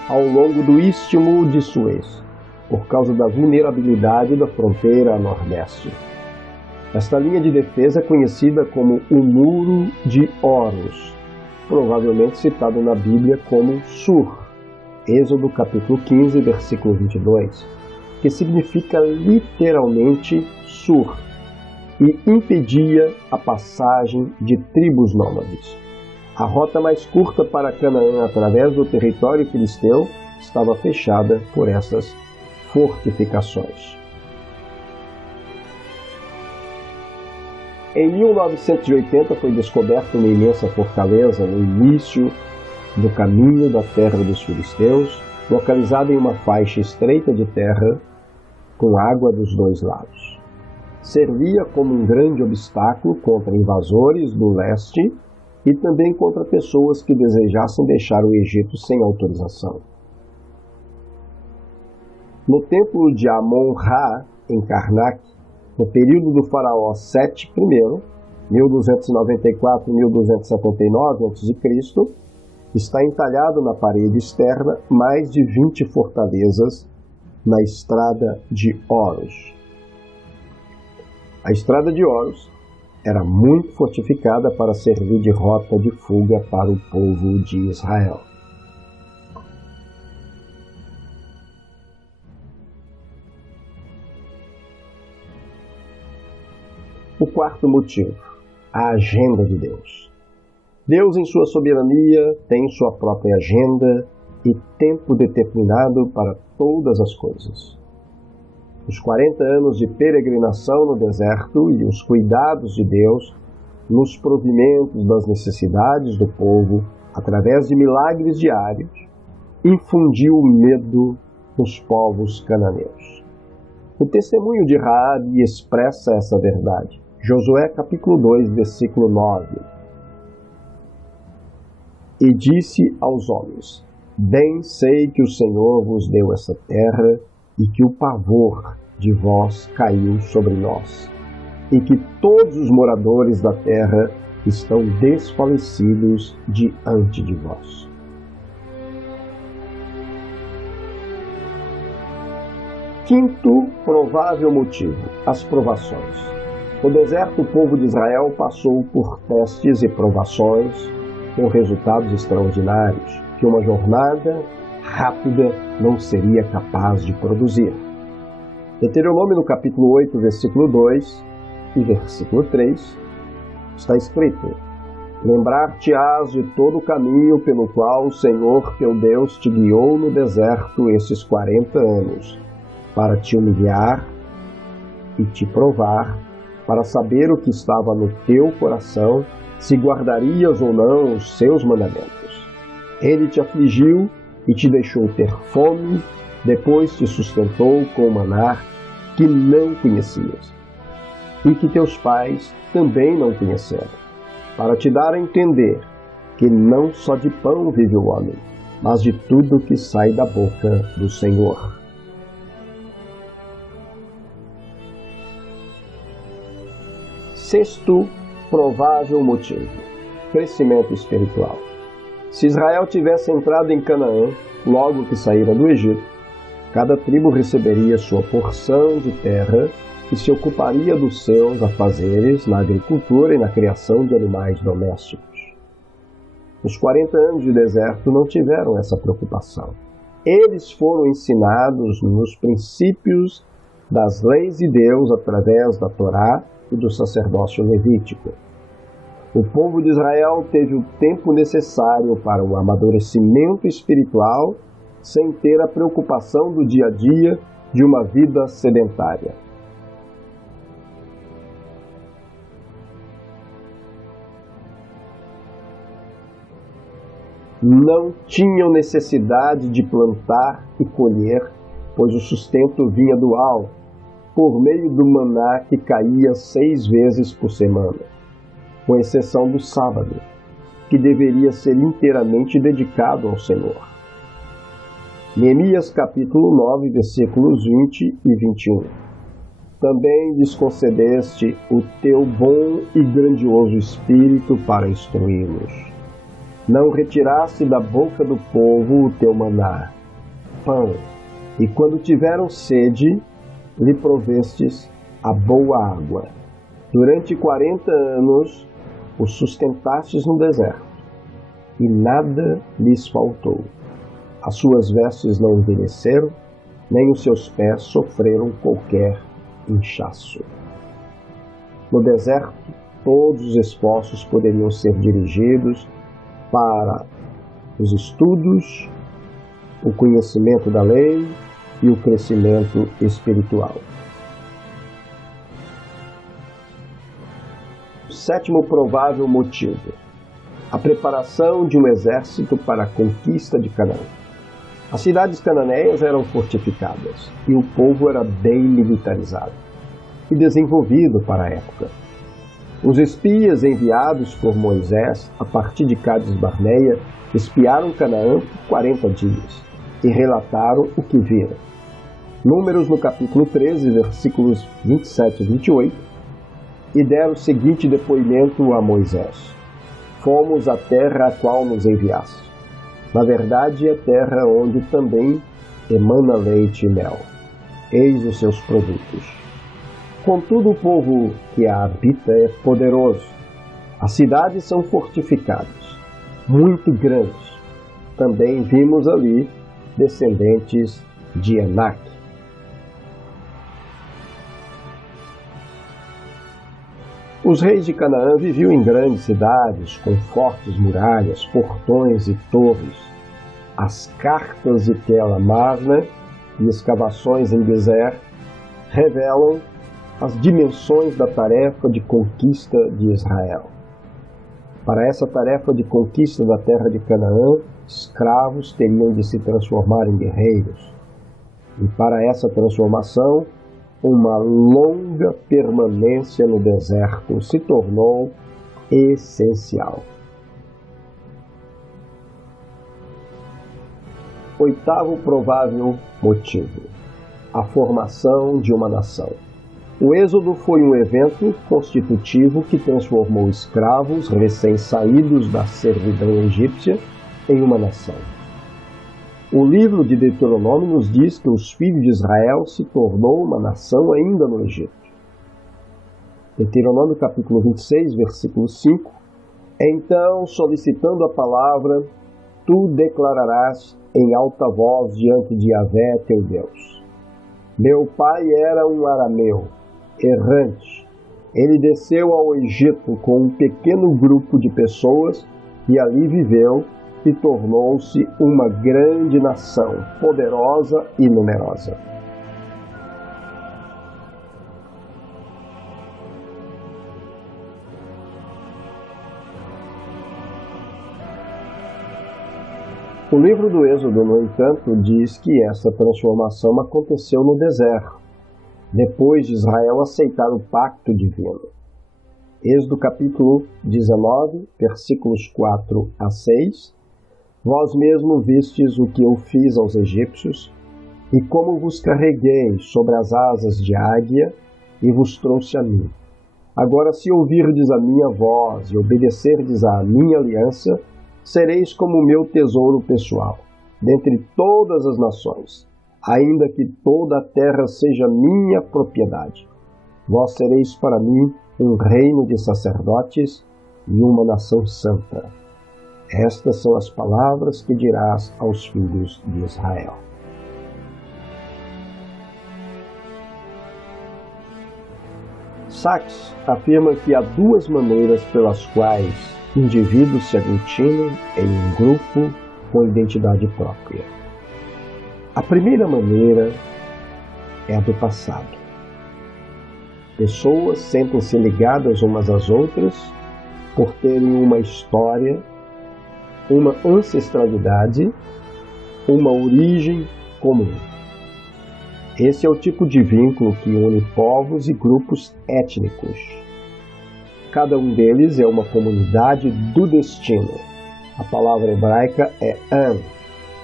ao longo do Istmo de Suez, por causa da vulnerabilidade da fronteira a nordeste. Esta linha de defesa é conhecida como o Muro de Horus, provavelmente citado na Bíblia como Sur, Êxodo capítulo 15, versículo 22, que significa literalmente Sur, e impedia a passagem de tribos nômades. A rota mais curta para Canaã através do território filisteu estava fechada por essas fortificações. Em 1980 foi descoberta uma imensa fortaleza no início do caminho da terra dos filisteus, localizada em uma faixa estreita de terra com água dos dois lados. Servia como um grande obstáculo contra invasores do leste e também contra pessoas que desejassem deixar o Egito sem autorização. No templo de Amon-Ra, em Karnak, no período do faraó Sete I, 1294-1279 a.C., está entalhado na parede externa mais de 20 fortalezas na Estrada de Horus. A Estrada de Horus era muito fortificada para servir de rota de fuga para o povo de Israel. O quarto motivo, a agenda de Deus. Deus, em sua soberania, tem sua própria agenda e tempo determinado para todas as coisas. Os 40 anos de peregrinação no deserto e os cuidados de Deus nos provimentos das necessidades do povo, através de milagres diários, infundiu medo nos povos cananeus. O testemunho de Raabe expressa essa verdade. Josué capítulo 2, versículo 9. E disse aos homens: Bem sei que o Senhor vos deu essa terra e que o pavor de vós caiu sobre nós, e que todos os moradores da terra estão desfalecidos diante de vós. Quinto provável motivo, as provações. No deserto, o povo de Israel passou por testes e provações com resultados extraordinários que uma jornada rápida não seria capaz de produzir. Deuteronômio no capítulo 8, versículo 2 e versículo 3, está escrito: Lembrar-te-ás de todo o caminho pelo qual o Senhor teu Deus te guiou no deserto esses 40 anos, para te humilhar e te provar, para saber o que estava no teu coração, se guardarias ou não os seus mandamentos. Ele te afligiu e te deixou ter fome, depois te sustentou com maná que não conhecias, e que teus pais também não conheceram, para te dar a entender que não só de pão vive o homem, mas de tudo que sai da boca do Senhor. Sexto provável motivo, crescimento espiritual. Se Israel tivesse entrado em Canaã logo que saíra do Egito, cada tribo receberia sua porção de terra e se ocuparia dos seus afazeres na agricultura e na criação de animais domésticos. Os 40 anos de deserto não tiveram essa preocupação. Eles foram ensinados nos princípios das leis de Deus através da Torá e do sacerdócio levítico. O povo de Israel teve o tempo necessário para um amadurecimento espiritual sem ter a preocupação do dia a dia de uma vida sedentária. Não tinham necessidade de plantar e colher, pois o sustento vinha do alto, por meio do maná que caía 6 vezes por semana, com exceção do sábado, que deveria ser inteiramente dedicado ao Senhor. Neemias capítulo 9, versículos 20 e 21. Também lhes concedeste o teu bom e grandioso Espírito para instruí-los. Não retiraste da boca do povo o teu maná, pão, e quando tiveram sede, lhe provestes a boa água. Durante 40 anos os sustentastes no deserto, e nada lhes faltou. As suas vestes não envelheceram, nem os seus pés sofreram qualquer inchaço. No deserto, todos os esforços poderiam ser dirigidos para os estudos, o conhecimento da lei e o crescimento espiritual. Sétimo provável motivo: a preparação de um exército para a conquista de Canaã. As cidades cananeias eram fortificadas e o povo era bem militarizado e desenvolvido para a época. Os espias enviados por Moisés a partir de Cádiz Barneia espiaram Canaã por 40 dias e relataram o que viram. Números no capítulo 13, versículos 27 e 28, e deram o seguinte depoimento a Moisés: Fomos à terra a qual nos enviaste. Na verdade, é terra onde também emana leite e mel. Eis os seus produtos. Contudo, o povo que a habita é poderoso. As cidades são fortificadas, muito grandes. Também vimos ali descendentes de Enac. Os reis de Canaã viviam em grandes cidades, com fortes muralhas, portões e torres. As cartas de Tel Amarna e escavações em Gezer revelam as dimensões da tarefa de conquista de Israel. Para essa tarefa de conquista da terra de Canaã, escravos teriam de se transformar em guerreiros. E para essa transformação, uma longa permanência no deserto se tornou essencial. Oitavo provável motivo: a formação de uma nação. O Êxodo foi um evento constitutivo que transformou escravos recém-saídos da servidão egípcia em uma nação. O livro de Deuteronômio nos diz que os filhos de Israel se tornou uma nação ainda no Egito. Deuteronômio capítulo 26, versículo 5. Então, solicitando a palavra, tu declararás em alta voz diante de Yahvé teu Deus: Meu pai era um arameu, errante. Ele desceu ao Egito com um pequeno grupo de pessoas e ali viveu e tornou-se uma grande nação, poderosa e numerosa. O livro do Êxodo, no entanto, diz que essa transformação aconteceu no deserto, depois de Israel aceitar o pacto divino. Êxodo capítulo 19, versículos 4 a 6. Vós mesmo vistes o que eu fiz aos egípcios, e como vos carreguei sobre as asas de águia, e vos trouxe a mim. Agora, se ouvirdes a minha voz e obedecerdes à minha aliança, sereis como o meu tesouro pessoal, dentre todas as nações, ainda que toda a terra seja minha propriedade. Vós sereis para mim um reino de sacerdotes e uma nação santa. Estas são as palavras que dirás aos filhos de Israel. Sachs afirma que há duas maneiras pelas quais indivíduos se aglutinam em um grupo com identidade própria. A primeira maneira é a do passado. Pessoas sentem-se ligadas umas às outras por terem uma história, uma ancestralidade, uma origem comum. Esse é o tipo de vínculo que une povos e grupos étnicos. Cada um deles é uma comunidade do destino. A palavra hebraica é Am,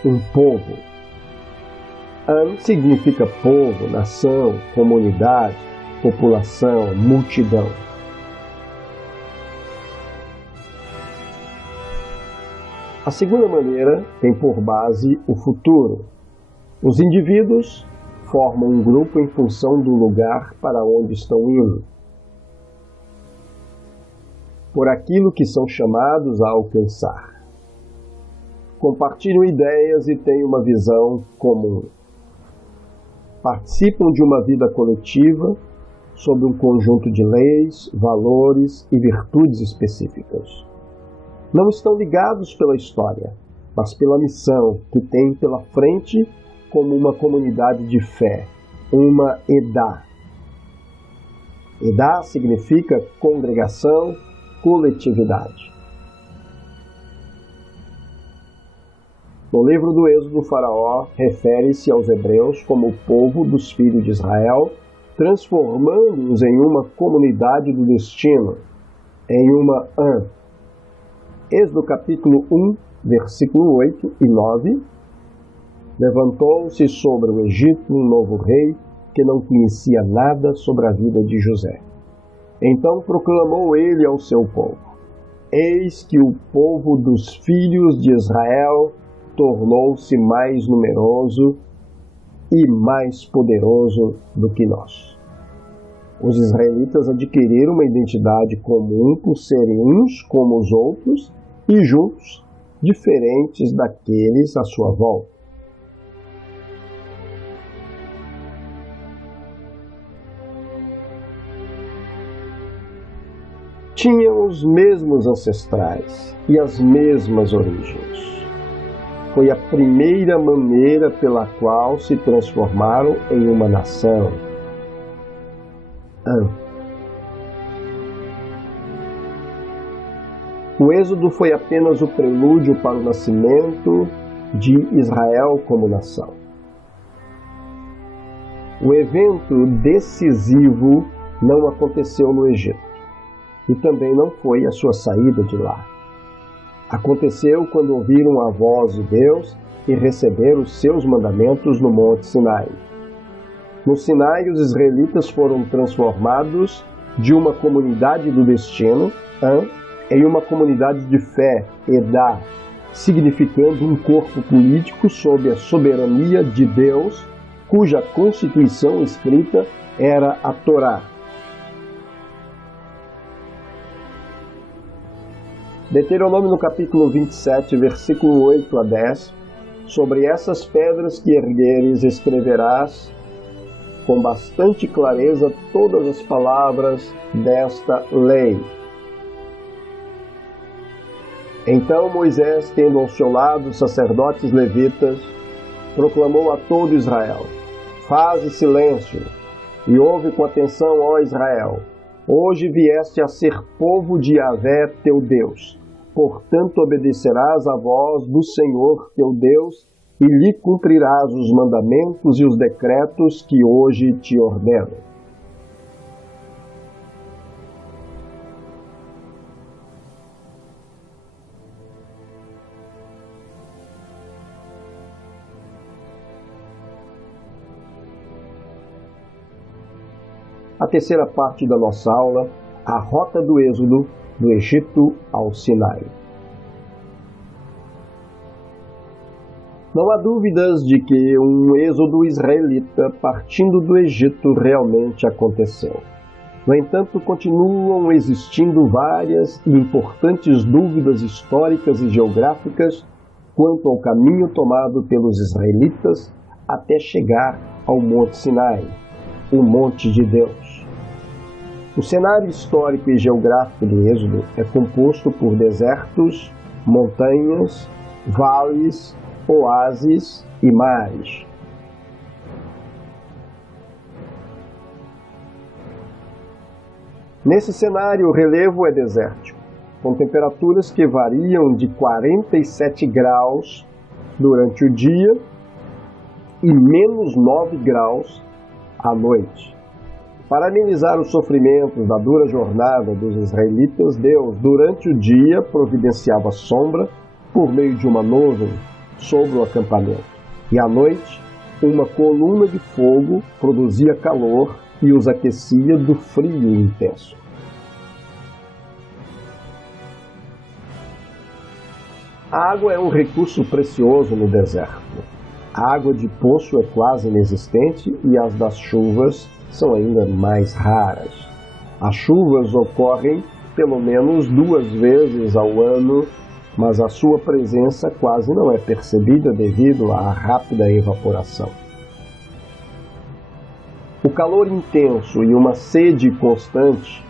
um povo. Am significa povo, nação, comunidade, população, multidão. A segunda maneira tem por base o futuro. Os indivíduos formam um grupo em função do lugar para onde estão indo, por aquilo que são chamados a alcançar. Compartilham ideias e têm uma visão comum. Participam de uma vida coletiva, sob um conjunto de leis, valores e virtudes específicas. Não estão ligados pela história, mas pela missão que têm pela frente como uma comunidade de fé, uma Edá. Edá significa congregação, coletividade. No livro do Êxodo, Faraó refere-se aos hebreus como o povo dos filhos de Israel, transformando-os em uma comunidade do destino, em uma Êxodo capítulo 1, versículo 8 e 9. Levantou-se sobre o Egito um novo rei que não conhecia nada sobre a vida de José. Então proclamou ele ao seu povo: Eis que o povo dos filhos de Israel tornou-se mais numeroso e mais poderoso do que nós. Os israelitas adquiriram uma identidade comum por serem uns como os outros e juntos, diferentes daqueles à sua volta. Tinham os mesmos ancestrais e as mesmas origens. Foi a primeira maneira pela qual se transformaram em uma nação. O Êxodo foi apenas o prelúdio para o nascimento de Israel como nação. O evento decisivo não aconteceu no Egito, e também não foi a sua saída de lá. Aconteceu quando ouviram a voz de Deus e receberam os seus mandamentos no Monte Sinai. No Sinai, os israelitas foram transformados de uma comunidade do destino, em uma comunidade de fé, Edá, significando um corpo político sob a soberania de Deus, cuja constituição escrita era a Torá. Deuteronômio no capítulo 27, versículo 8 a 10, sobre essas pedras que ergueres escreverás com bastante clareza todas as palavras desta lei. Então Moisés, tendo ao seu lado os sacerdotes levitas, proclamou a todo Israel: Faze silêncio e ouve com atenção, ó Israel. Hoje vieste a ser povo de Yahvé teu Deus. Portanto, obedecerás à voz do Senhor teu Deus e lhe cumprirás os mandamentos e os decretos que hoje te ordeno. A terceira parte da nossa aula, a rota do Êxodo, do Egito ao Sinai. Não há dúvidas de que um êxodo israelita partindo do Egito realmente aconteceu. No entanto, continuam existindo várias e importantes dúvidas históricas e geográficas quanto ao caminho tomado pelos israelitas até chegar ao Monte Sinai, o Monte de Deus. O cenário histórico e geográfico do Êxodo é composto por desertos, montanhas, vales, oásis e mares. Nesse cenário, o relevo é desértico, com temperaturas que variam de 47 graus durante o dia e menos 9 graus à noite. Para amenizar os sofrimentos da dura jornada dos israelitas, Deus, durante o dia, providenciava sombra por meio de uma nuvem sobre o acampamento. E à noite, uma coluna de fogo produzia calor e os aquecia do frio intenso. A água é um recurso precioso no deserto. A água de poço é quase inexistente e as das chuvas são ainda mais raras. As chuvas ocorrem pelo menos 2 vezes ao ano, mas a sua presença quase não é percebida devido à rápida evaporação. O calor intenso e uma sede constante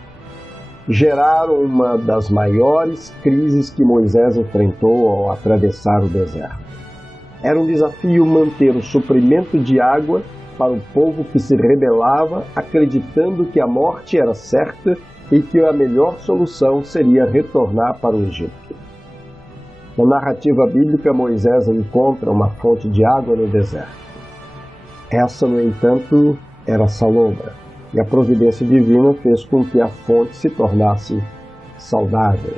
geraram uma das maiores crises que Moisés enfrentou ao atravessar o deserto. Era um desafio manter o suprimento de água para o povo que se rebelava, acreditando que a morte era certa e que a melhor solução seria retornar para o Egito. Na narrativa bíblica, Moisés encontra uma fonte de água no deserto. Essa, no entanto, era salobra, e a providência divina fez com que a fonte se tornasse saudável.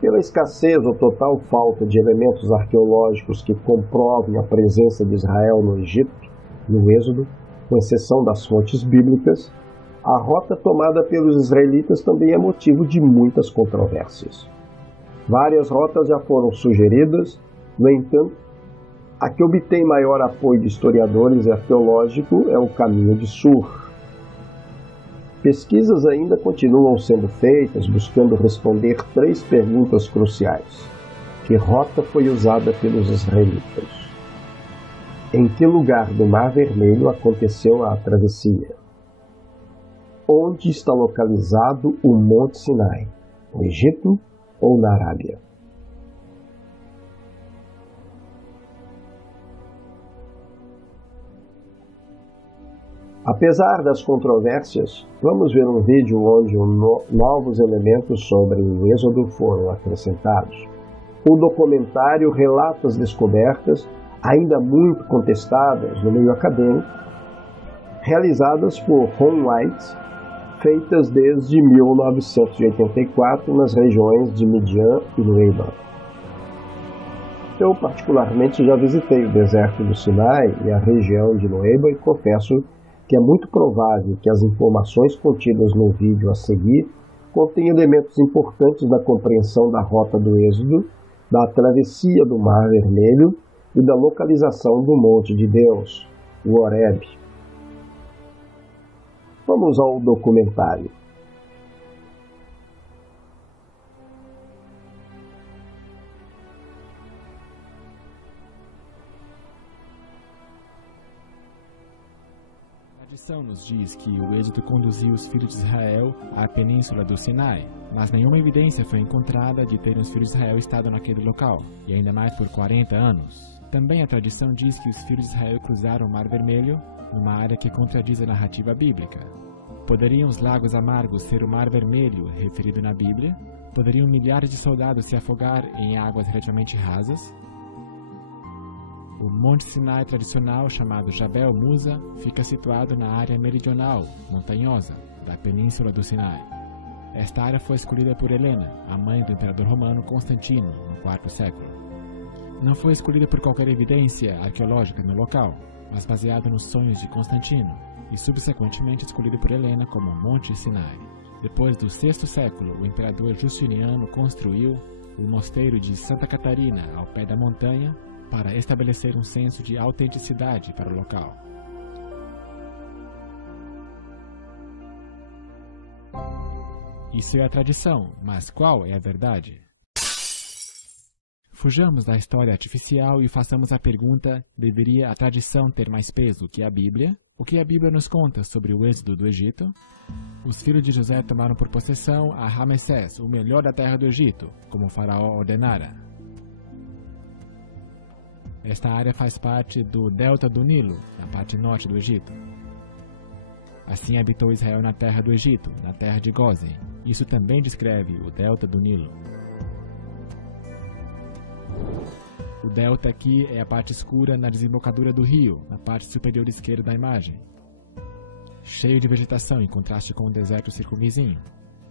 Pela escassez ou total falta de elementos arqueológicos que comprovem a presença de Israel no Egito, no Êxodo, com exceção das fontes bíblicas, a rota tomada pelos israelitas também é motivo de muitas controvérsias. Várias rotas já foram sugeridas, no entanto, a que obtém maior apoio de historiadores e arqueológicos é o caminho de Sur. Pesquisas ainda continuam sendo feitas buscando responder 3 perguntas cruciais. Que rota foi usada pelos israelitas? Em que lugar do Mar Vermelho aconteceu a travessia? Onde está localizado o Monte Sinai? No Egito ou na Arábia? Apesar das controvérsias, vamos ver um vídeo onde novos elementos sobre o Êxodo foram acrescentados. O documentário relata as descobertas, ainda muito contestadas no meio acadêmico, realizadas por Ron White, feitas desde 1984 nas regiões de Midian e Nueiba. Eu particularmente já visitei o deserto do Sinai e a região de Nueiba e confesso que é muito provável que as informações contidas no vídeo a seguir contêm elementos importantes da compreensão da rota do Êxodo, da travessia do Mar Vermelho e da localização do Monte de Deus, o Horeb. Vamos ao documentário. A tradição nos diz que o Êxodo conduziu os filhos de Israel à península do Sinai, mas nenhuma evidência foi encontrada de ter os filhos de Israel estado naquele local, e ainda mais por 40 anos. Também a tradição diz que os filhos de Israel cruzaram o Mar Vermelho, numa área que contradiz a narrativa bíblica. Poderiam os lagos amargos ser o Mar Vermelho, referido na Bíblia? Poderiam milhares de soldados se afogar em águas relativamente rasas? O Monte Sinai tradicional, chamado Jabel Musa, fica situado na área meridional, montanhosa, da península do Sinai. Esta área foi escolhida por Helena, a mãe do imperador romano Constantino, no IV século. Não foi escolhida por qualquer evidência arqueológica no local, mas baseado nos sonhos de Constantino, e subsequentemente escolhido por Helena como Monte Sinai. Depois do VI século, o imperador Justiniano construiu o mosteiro de Santa Catarina ao pé da montanha para estabelecer um senso de autenticidade para o local. Isso é a tradição, mas qual é a verdade? Fujamos da história artificial e façamos a pergunta: deveria a tradição ter mais peso que a Bíblia? O que a Bíblia nos conta sobre o êxodo do Egito? Os filhos de José tomaram por possessão a Ramessés, o melhor da terra do Egito, como o faraó ordenara. Esta área faz parte do delta do Nilo, na parte norte do Egito. Assim habitou Israel na terra do Egito, na terra de Gósen. Isso também descreve o delta do Nilo. O delta aqui é a parte escura na desembocadura do rio, na parte superior esquerda da imagem. Cheio de vegetação em contraste com o deserto circunvizinho.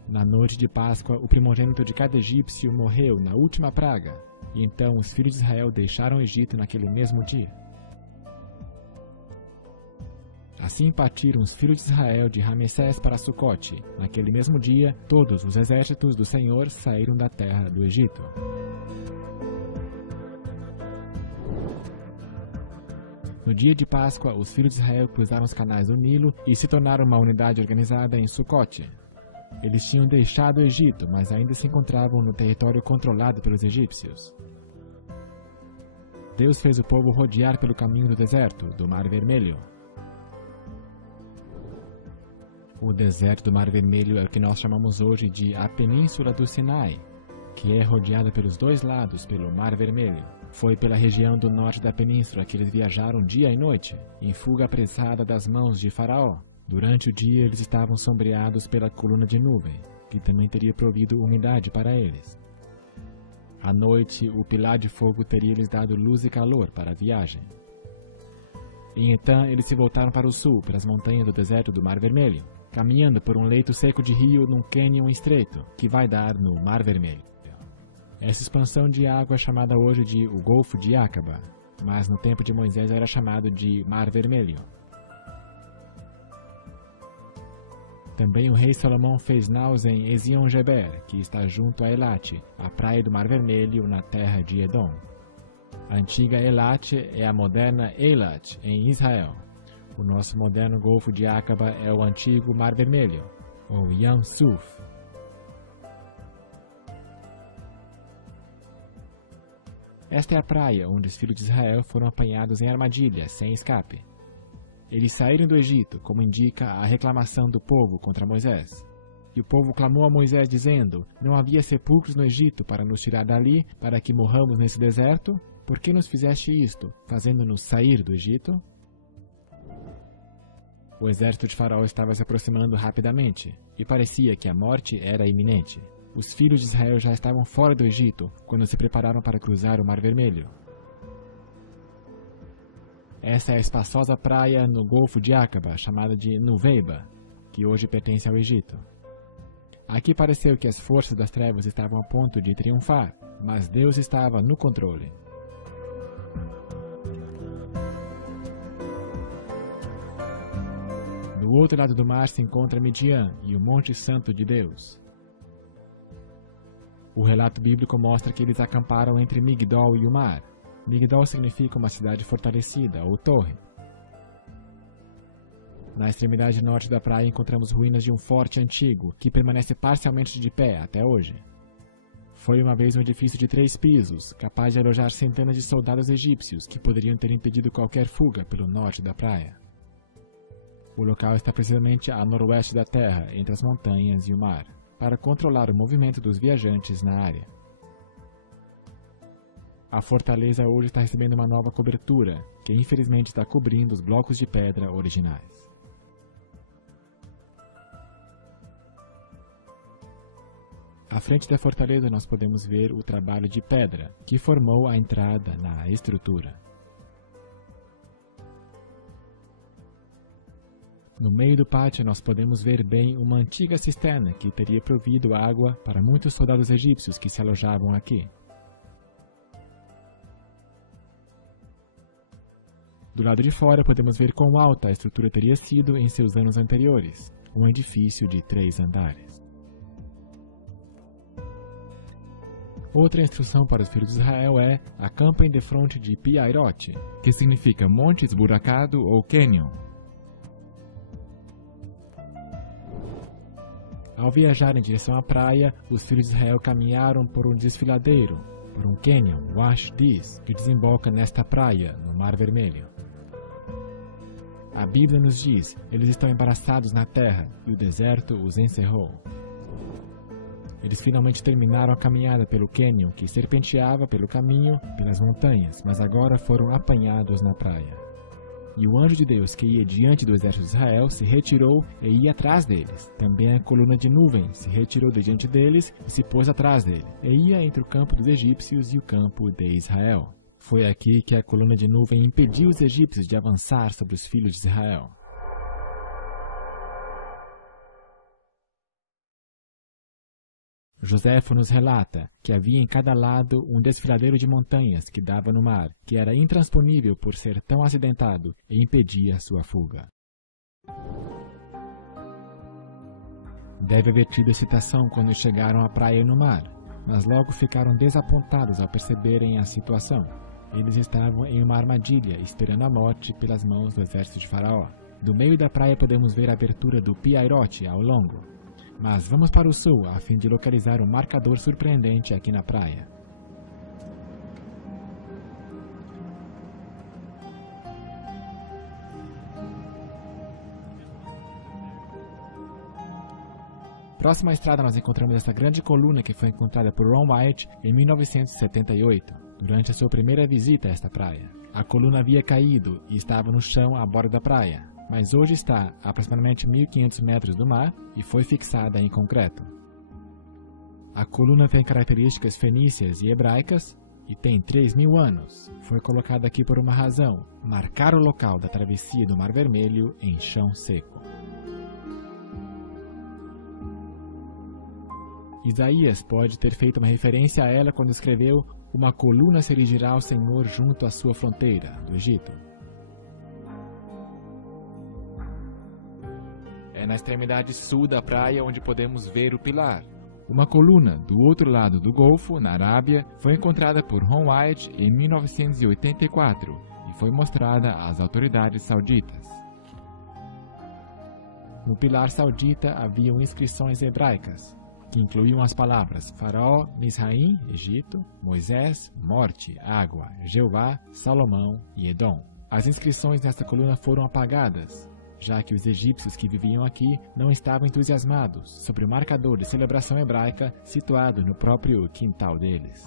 Na noite de Páscoa, o primogênito de cada egípcio morreu na última praga, e então os filhos de Israel deixaram o Egito naquele mesmo dia. Assim partiram os filhos de Israel de Ramessés para Sucote. Naquele mesmo dia, todos os exércitos do Senhor saíram da terra do Egito. No dia de Páscoa, os filhos de Israel cruzaram os canais do Nilo e se tornaram uma unidade organizada em Sucote. Eles tinham deixado o Egito, mas ainda se encontravam no território controlado pelos egípcios. Deus fez o povo rodear pelo caminho do deserto, do Mar Vermelho. O deserto do Mar Vermelho é o que nós chamamos hoje de a Península do Sinai, que é rodeada pelos dois lados pelo Mar Vermelho. Foi pela região do norte da península que eles viajaram dia e noite, em fuga apressada das mãos de Faraó. Durante o dia eles estavam sombreados pela coluna de nuvem, que também teria provido umidade para eles. À noite, o pilar de fogo teria lhes dado luz e calor para a viagem. E então eles se voltaram para o sul, pelas montanhas do deserto do Mar Vermelho, caminhando por um leito seco de rio num cânion estreito, que vai dar no Mar Vermelho. Essa expansão de água é chamada hoje de o Golfo de Acaba, mas no tempo de Moisés era chamado de Mar Vermelho. Também o rei Salomão fez naus em Ezion-Geber, que está junto a Elate, a praia do Mar Vermelho, na terra de Edom. A antiga Elate é a moderna Eilat, em Israel. O nosso moderno Golfo de Acaba é o antigo Mar Vermelho, ou Yam Suf. Esta é a praia onde os filhos de Israel foram apanhados em armadilhas, sem escape. Eles saíram do Egito, como indica a reclamação do povo contra Moisés. E o povo clamou a Moisés, dizendo: não havia sepulcros no Egito para nos tirar dali, para que morramos nesse deserto? Por que nos fizeste isto, fazendo-nos sair do Egito? O exército de Faraó estava se aproximando rapidamente, e parecia que a morte era iminente. Os filhos de Israel já estavam fora do Egito, quando se prepararam para cruzar o Mar Vermelho. Essa é a espaçosa praia no Golfo de Acaba, chamada de Nuveiba, que hoje pertence ao Egito. Aqui pareceu que as forças das trevas estavam a ponto de triunfar, mas Deus estava no controle. Do outro lado do mar se encontra Midian e o Monte Santo de Deus. O relato bíblico mostra que eles acamparam entre Migdol e o mar. Migdol significa uma cidade fortalecida, ou torre. Na extremidade norte da praia encontramos ruínas de um forte antigo, que permanece parcialmente de pé até hoje. Foi uma vez um edifício de 3 pisos, capaz de alojar centenas de soldados egípcios, que poderiam ter impedido qualquer fuga pelo norte da praia. O local está precisamente a noroeste da terra, entre as montanhas e o mar, para controlar o movimento dos viajantes na área. A fortaleza hoje está recebendo uma nova cobertura, que infelizmente está cobrindo os blocos de pedra originais. À frente da fortaleza nós podemos ver o trabalho de pedra, que formou a entrada na estrutura. No meio do pátio nós podemos ver bem uma antiga cisterna que teria provido água para muitos soldados egípcios que se alojavam aqui. Do lado de fora podemos ver quão alta a estrutura teria sido em seus anos anteriores, um edifício de 3 andares. Outra instrução para os filhos de Israel é: acampem defronte de Pi-Hahirote, que significa monte esburacado ou cânion. Ao viajar em direção à praia, os filhos de Israel caminharam por um desfiladeiro, por um cânion, Wash Dis, que desemboca nesta praia, no Mar Vermelho. A Bíblia nos diz: eles estão embaraçados na terra, e o deserto os encerrou. Eles finalmente terminaram a caminhada pelo cânion, que serpenteava pelo caminho, pelas montanhas, mas agora foram apanhados na praia. E o anjo de Deus, que ia diante do exército de Israel, se retirou e ia atrás deles. Também a coluna de nuvem se retirou de diante deles e se pôs atrás dele, e ia entre o campo dos egípcios e o campo de Israel. Foi aqui que a coluna de nuvem impediu os egípcios de avançar sobre os filhos de Israel. Joséfo nos relata que havia em cada lado um desfiladeiro de montanhas que dava no mar, que era intransponível por ser tão acidentado e impedia sua fuga. Deve haver tido excitação quando chegaram à praia e no mar, mas logo ficaram desapontados ao perceberem a situação. Eles estavam em uma armadilha, esperando a morte pelas mãos do exército de Faraó. Do meio da praia podemos ver a abertura do Pi-Hahirote ao longo. Mas vamos para o sul a fim de localizar um marcador surpreendente aqui na praia. Próxima à estrada nós encontramos essa grande coluna que foi encontrada por Ron White em 1978, durante a sua primeira visita a esta praia. A coluna havia caído e estava no chão à borda da praia, mas hoje está a aproximadamente 1.500 metros do mar e foi fixada em concreto. A coluna tem características fenícias e hebraicas e tem 3.000 anos. Foi colocada aqui por uma razão: marcar o local da travessia do Mar Vermelho em chão seco. Isaías pode ter feito uma referência a ela quando escreveu: uma coluna se erigirá ao Senhor junto à sua fronteira, do Egito. É na extremidade sul da praia onde podemos ver o pilar. Uma coluna do outro lado do Golfo, na Arábia, foi encontrada por Ron White em 1984 e foi mostrada às autoridades sauditas. No pilar saudita haviam inscrições hebraicas, que incluíam as palavras Faraó, Misraim, Egito, Moisés, morte, água, Jeová, Salomão e Edom. As inscrições nesta coluna foram apagadas, já que os egípcios que viviam aqui não estavam entusiasmados sobre o marcador de celebração hebraica situado no próprio quintal deles.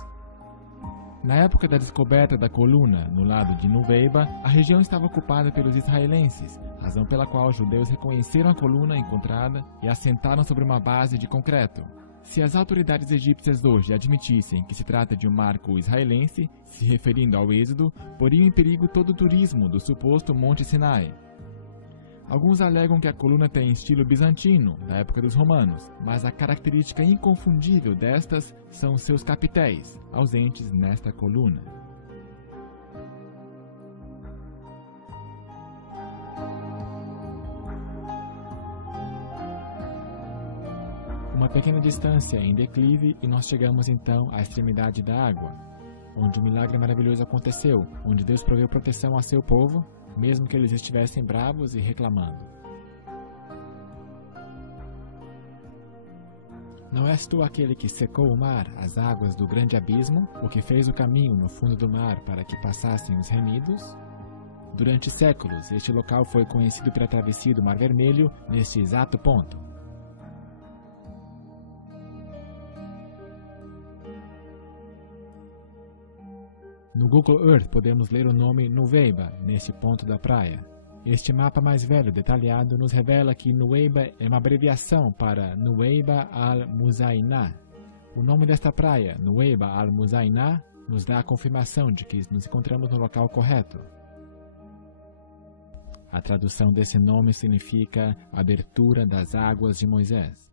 Na época da descoberta da coluna no lado de Nuweiba, a região estava ocupada pelos israelenses, razão pela qual os judeus reconheceram a coluna encontrada e assentaram sobre uma base de concreto. Se as autoridades egípcias hoje admitissem que se trata de um marco israelense, se referindo ao Êxodo, poriam em perigo todo o turismo do suposto Monte Sinai. Alguns alegam que a coluna tem estilo bizantino, da época dos romanos, mas a característica inconfundível destas são seus capitéis, ausentes nesta coluna. Uma pequena distância em declive e nós chegamos então à extremidade da água, onde o milagre maravilhoso aconteceu, onde Deus proveu proteção a seu povo, mesmo que eles estivessem bravos e reclamando. Não és tu aquele que secou o mar, as águas do grande abismo, o que fez o caminho no fundo do mar para que passassem os remidos? Durante séculos, este local foi conhecido pela travessia do Mar Vermelho neste exato ponto. No Google Earth podemos ler o nome Nuweiba nesse ponto da praia. Este mapa mais velho detalhado nos revela que Nuweiba é uma abreviação para Nuweiba al-Muzainá. O nome desta praia, Nuweiba al-Muzainá, nos dá a confirmação de que nos encontramos no local correto. A tradução desse nome significa abertura das águas de Moisés.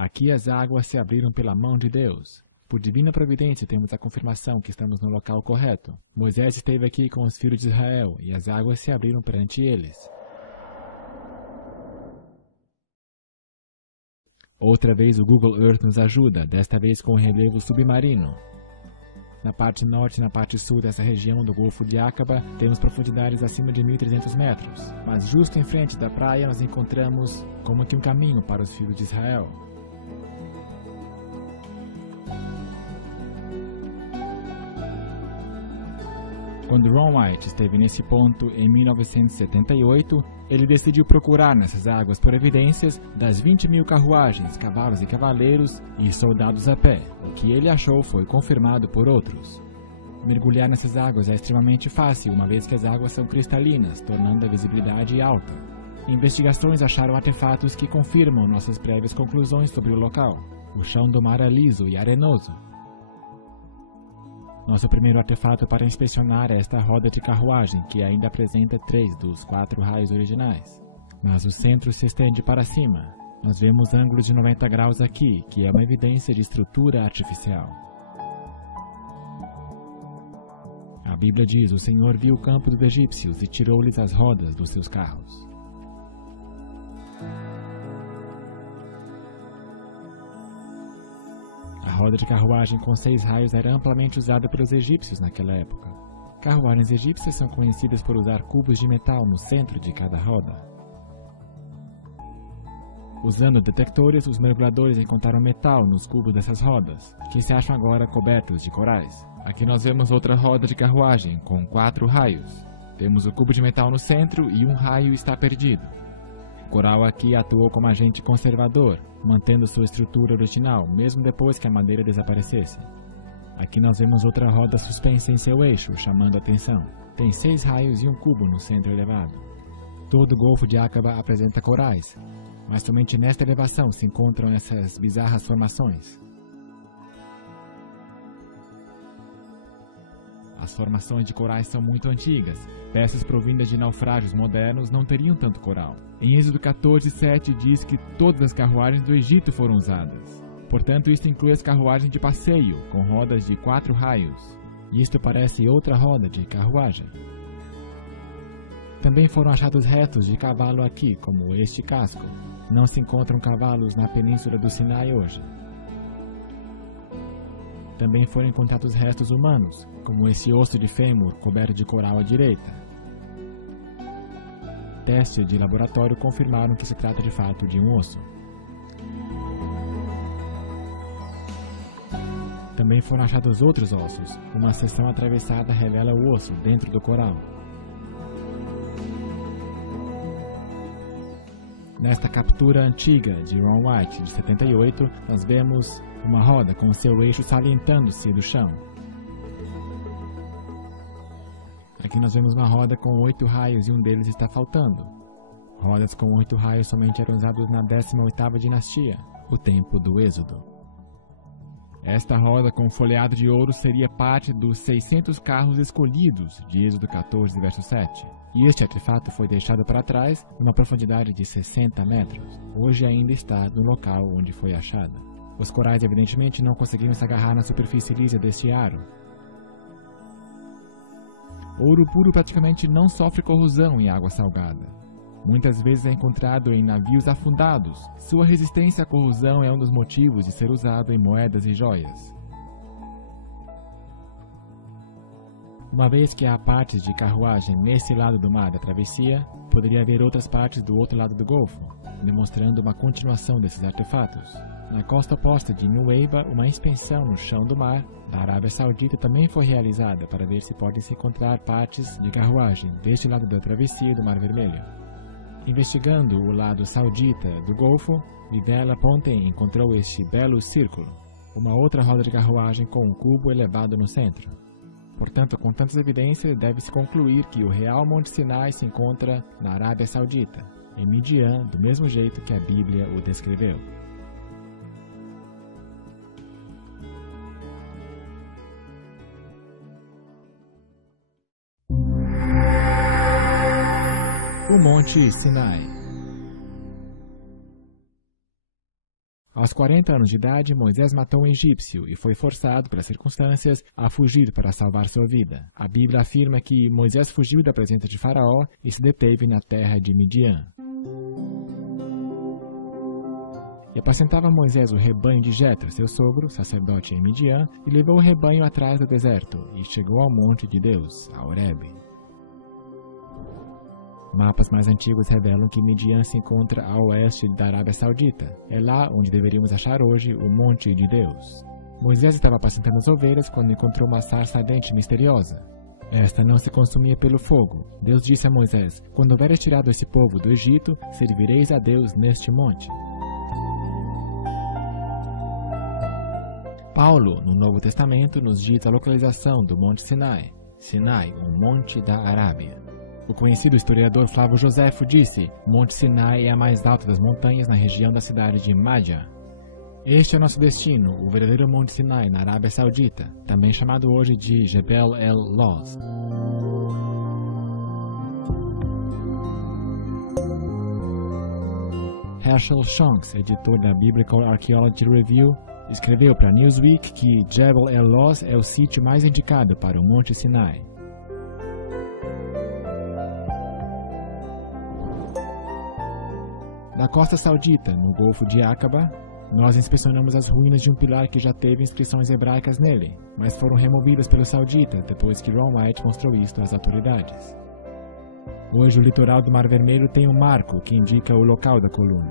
Aqui as águas se abriram pela mão de Deus. Por divina providência temos a confirmação que estamos no local correto. Moisés esteve aqui com os filhos de Israel e as águas se abriram perante eles. Outra vez o Google Earth nos ajuda, desta vez com o relevo submarino. Na parte norte e na parte sul dessa região do Golfo de Aqaba, temos profundidades acima de 1.300 metros. Mas justo em frente da praia nós encontramos como que um caminho para os filhos de Israel. Quando Ron White esteve nesse ponto em 1978, ele decidiu procurar nessas águas por evidências das 20.000 carruagens, cavalos e cavaleiros e soldados a pé. O que ele achou foi confirmado por outros. Mergulhar nessas águas é extremamente fácil, uma vez que as águas são cristalinas, tornando a visibilidade alta. Investigações acharam artefatos que confirmam nossas prévias conclusões sobre o local. O chão do mar é liso e arenoso. Nosso primeiro artefato para inspecionar é esta roda de carruagem, que ainda apresenta 3 dos 4 raios originais. Mas o centro se estende para cima. Nós vemos ângulos de 90 graus aqui, que é uma evidência de estrutura artificial. A Bíblia diz: o Senhor viu o campo dos egípcios e tirou-lhes as rodas dos seus carros. A roda de carruagem com 6 raios era amplamente usada pelos egípcios naquela época. Carruagens egípcias são conhecidas por usar cubos de metal no centro de cada roda. Usando detectores, os mergulhadores encontraram metal nos cubos dessas rodas, que se acham agora cobertos de corais. Aqui nós vemos outra roda de carruagem com 4 raios. Temos o cubo de metal no centro e um raio está perdido. O coral aqui atuou como agente conservador, mantendo sua estrutura original, mesmo depois que a madeira desaparecesse. Aqui nós vemos outra roda suspensa em seu eixo, chamando a atenção. Tem 6 raios e um cubo no centro elevado. Todo o Golfo de Aqaba apresenta corais, mas somente nesta elevação se encontram essas bizarras formações. As formações de corais são muito antigas. Peças provindas de naufrágios modernos não teriam tanto coral. Em Êxodo 14:7 diz que todas as carruagens do Egito foram usadas. Portanto, isto inclui as carruagens de passeio, com rodas de 4 raios. E isto parece outra roda de carruagem. Também foram achados restos de cavalo aqui, como este casco. Não se encontram cavalos na península do Sinai hoje. Também foram encontrados restos humanos, como esse osso de fêmur coberto de coral à direita. Testes de laboratório confirmaram que se trata de fato de um osso. Também foram achados outros ossos. Uma seção atravessada revela o osso dentro do coral. Nesta captura antiga de Ron White, de 78, nós vemos uma roda com seu eixo salientando-se do chão. Aqui nós vemos uma roda com 8 raios e um deles está faltando. Rodas com 8 raios somente eram usadas na 18ª dinastia, o tempo do Êxodo. Esta roda com folheado de ouro seria parte dos 600 carros escolhidos de Êxodo 14, verso 7. E este artefato foi deixado para trás numa profundidade de 60 metros. Hoje ainda está no local onde foi achada. Os corais evidentemente não conseguiam se agarrar na superfície lisa deste aro. Ouro puro praticamente não sofre corrosão em água salgada. Muitas vezes é encontrado em navios afundados. Sua resistência à corrosão é um dos motivos de ser usado em moedas e joias. Uma vez que há partes de carruagem nesse lado do mar da travessia, poderia haver outras partes do outro lado do Golfo, demonstrando uma continuação desses artefatos. Na costa oposta de Nuweiba, uma inspeção no chão do mar da Arábia Saudita também foi realizada para ver se podem se encontrar partes de carruagem deste lado da travessia do Mar Vermelho. Investigando o lado saudita do Golfo, Videla Ponten encontrou este belo círculo, uma outra roda de carruagem com um cubo elevado no centro. Portanto, com tantas evidências, deve-se concluir que o real Monte Sinai se encontra na Arábia Saudita, em Midian, do mesmo jeito que a Bíblia o descreveu. O Monte Sinai. Aos 40 anos de idade, Moisés matou um egípcio e foi forçado, pelas circunstâncias, a fugir para salvar sua vida. A Bíblia afirma que Moisés fugiu da presença de Faraó e se deteve na terra de Midian. E apacentava Moisés o rebanho de Jetro, seu sogro, sacerdote em Midian, e levou o rebanho atrás do deserto, e chegou ao monte de Deus, a Horebe. Mapas mais antigos revelam que Midian se encontra a oeste da Arábia Saudita. É lá onde deveríamos achar hoje o Monte de Deus. Moisés estava apacentando as ovelhas quando encontrou uma sarça ardente misteriosa. Esta não se consumia pelo fogo. Deus disse a Moisés: "Quando houveres tirado esse povo do Egito, servireis a Deus neste monte." Paulo, no Novo Testamento, nos diz a localização do Monte Sinai. Sinai, um monte da Arábia. O conhecido historiador Flávio Joséfo disse: Monte Sinai é a mais alta das montanhas na região da cidade de Madja. Este é o nosso destino, o verdadeiro Monte Sinai, na Arábia Saudita, também chamado hoje de Jebel el-Lawz. Herschel Shonks, editor da Biblical Archaeology Review, escreveu para Newsweek que Jebel el-Lawz é o sítio mais indicado para o Monte Sinai. Na costa saudita, no Golfo de Aqaba, Nós inspecionamos as ruínas de um pilar que já teve inscrições hebraicas nele, mas foram removidas pelos sauditas depois que Ron White mostrou isto às autoridades. Hoje o litoral do Mar Vermelho tem um marco que indica o local da coluna.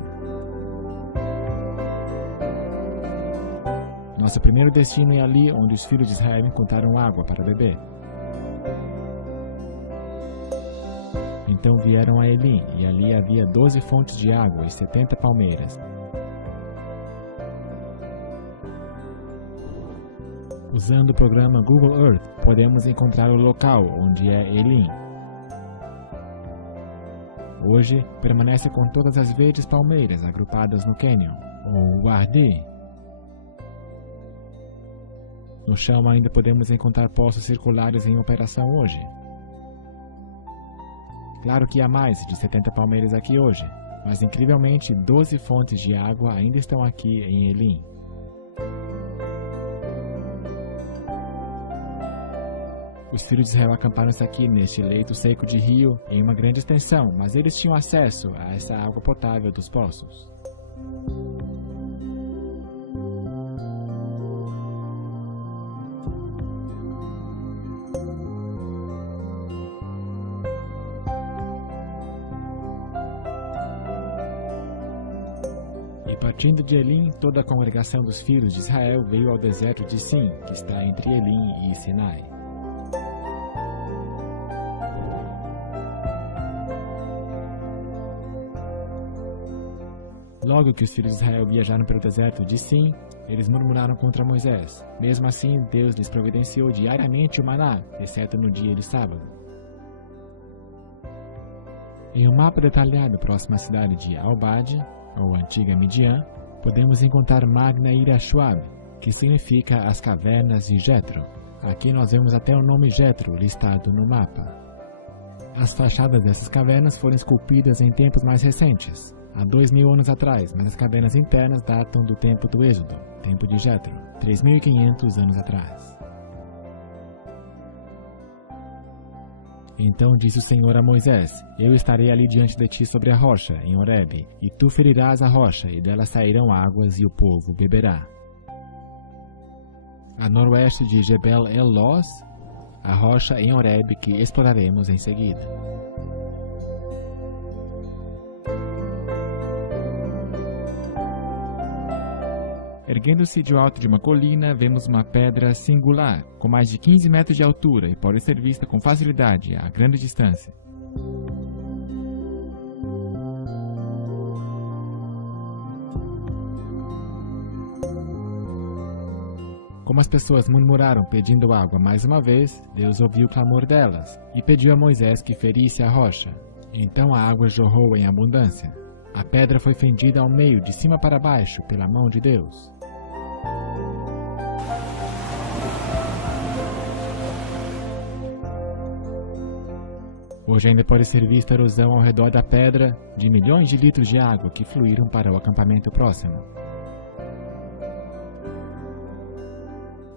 Nosso primeiro destino é ali onde os filhos de Israel encontraram água para beber. Então vieram a Elim, e ali havia 12 fontes de água e 70 palmeiras. Usando o programa Google Earth, podemos encontrar o local onde é Elim. Hoje, permanece com todas as verdes palmeiras agrupadas no cânion, ou Wadi. No chão ainda podemos encontrar poços circulares em operação hoje. Claro que há mais de 70 palmeiras aqui hoje, mas incrivelmente 12 fontes de água ainda estão aqui em Elim. Os filhos de Israel acamparam-se aqui neste leito seco de rio em uma grande extensão, mas eles tinham acesso a essa água potável dos poços. Partindo de Elim, toda a congregação dos filhos de Israel veio ao deserto de Sim, que está entre Elim e Sinai. Logo que os filhos de Israel viajaram pelo deserto de Sim, eles murmuraram contra Moisés. Mesmo assim, Deus lhes providenciou diariamente o maná, exceto no dia de sábado. Em um mapa detalhado próximo à cidade de Al-Bad, ou antiga Midian, podemos encontrar Magna Ira-Shuab, que significa as cavernas de Jetro. Aqui nós vemos até o nome Jetro listado no mapa. As fachadas dessas cavernas foram esculpidas em tempos mais recentes, há 2000 anos atrás, mas as cavernas internas datam do tempo do Êxodo, tempo de Jetro, 3.500 anos atrás. Então disse o Senhor a Moisés: Eu estarei ali diante de ti sobre a rocha, em Horebe, e tu ferirás a rocha, e dela sairão águas, e o povo beberá. A noroeste de Jebel El-Loz, a rocha em Horebe que exploraremos em seguida. Erguendo-se do alto de uma colina, vemos uma pedra singular, com mais de 15 metros de altura e pode ser vista com facilidade a grande distância. Como as pessoas murmuraram pedindo água mais uma vez, Deus ouviu o clamor delas e pediu a Moisés que ferisse a rocha. Então a água jorrou em abundância. A pedra foi fendida ao meio, de cima para baixo, pela mão de Deus. Hoje ainda pode ser vista a erosão ao redor da pedra de milhões de litros de água que fluíram para o acampamento próximo.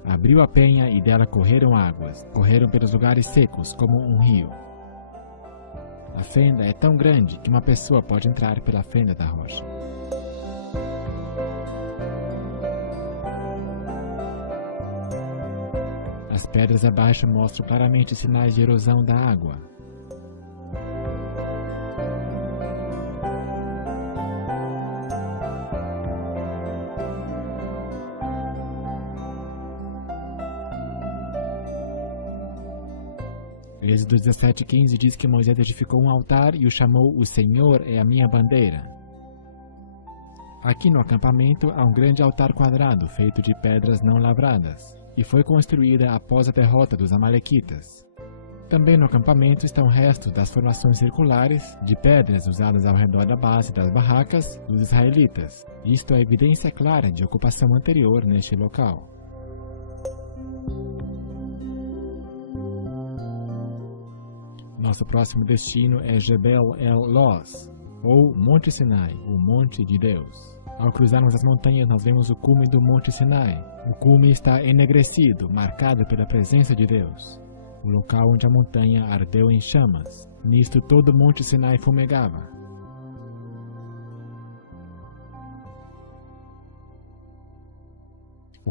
Abriu a penha e dela correram águas, correram pelos lugares secos como um rio. A fenda é tão grande que uma pessoa pode entrar pela fenda da rocha. As pedras abaixo mostram claramente sinais de erosão da água. Êxodo 17:15 diz que Moisés edificou um altar e o chamou "O Senhor é a minha bandeira". Aqui no acampamento há um grande altar quadrado feito de pedras não lavradas e foi construída após a derrota dos amalequitas. Também no acampamento estão restos das formações circulares de pedras usadas ao redor da base das barracas dos israelitas. Isto é evidência clara de ocupação anterior neste local. Nosso próximo destino é Jebel El-Loz, ou Monte Sinai, o Monte de Deus. Ao cruzarmos as montanhas, nós vemos o cume do Monte Sinai. O cume está enegrecido, marcado pela presença de Deus. O local onde a montanha ardeu em chamas. Nisto todo o Monte Sinai fumegava.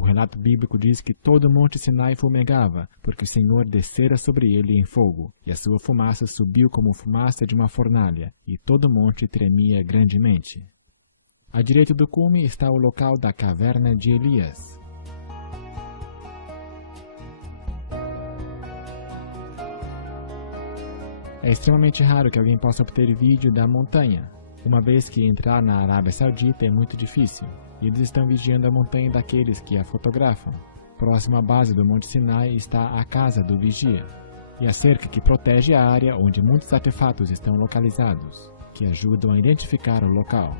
O relato bíblico diz que todo o monte Sinai fumegava, porque o Senhor descera sobre ele em fogo, e a sua fumaça subiu como fumaça de uma fornalha, e todo o monte tremia grandemente. À direita do cume está o local da caverna de Elias. É extremamente raro que alguém possa obter vídeo da montanha, uma vez que entrar na Arábia Saudita é muito difícil, e eles estão vigiando a montanha daqueles que a fotografam. Próximo à base do Monte Sinai está a casa do vigia, e a cerca que protege a área onde muitos artefatos estão localizados, que ajudam a identificar o local.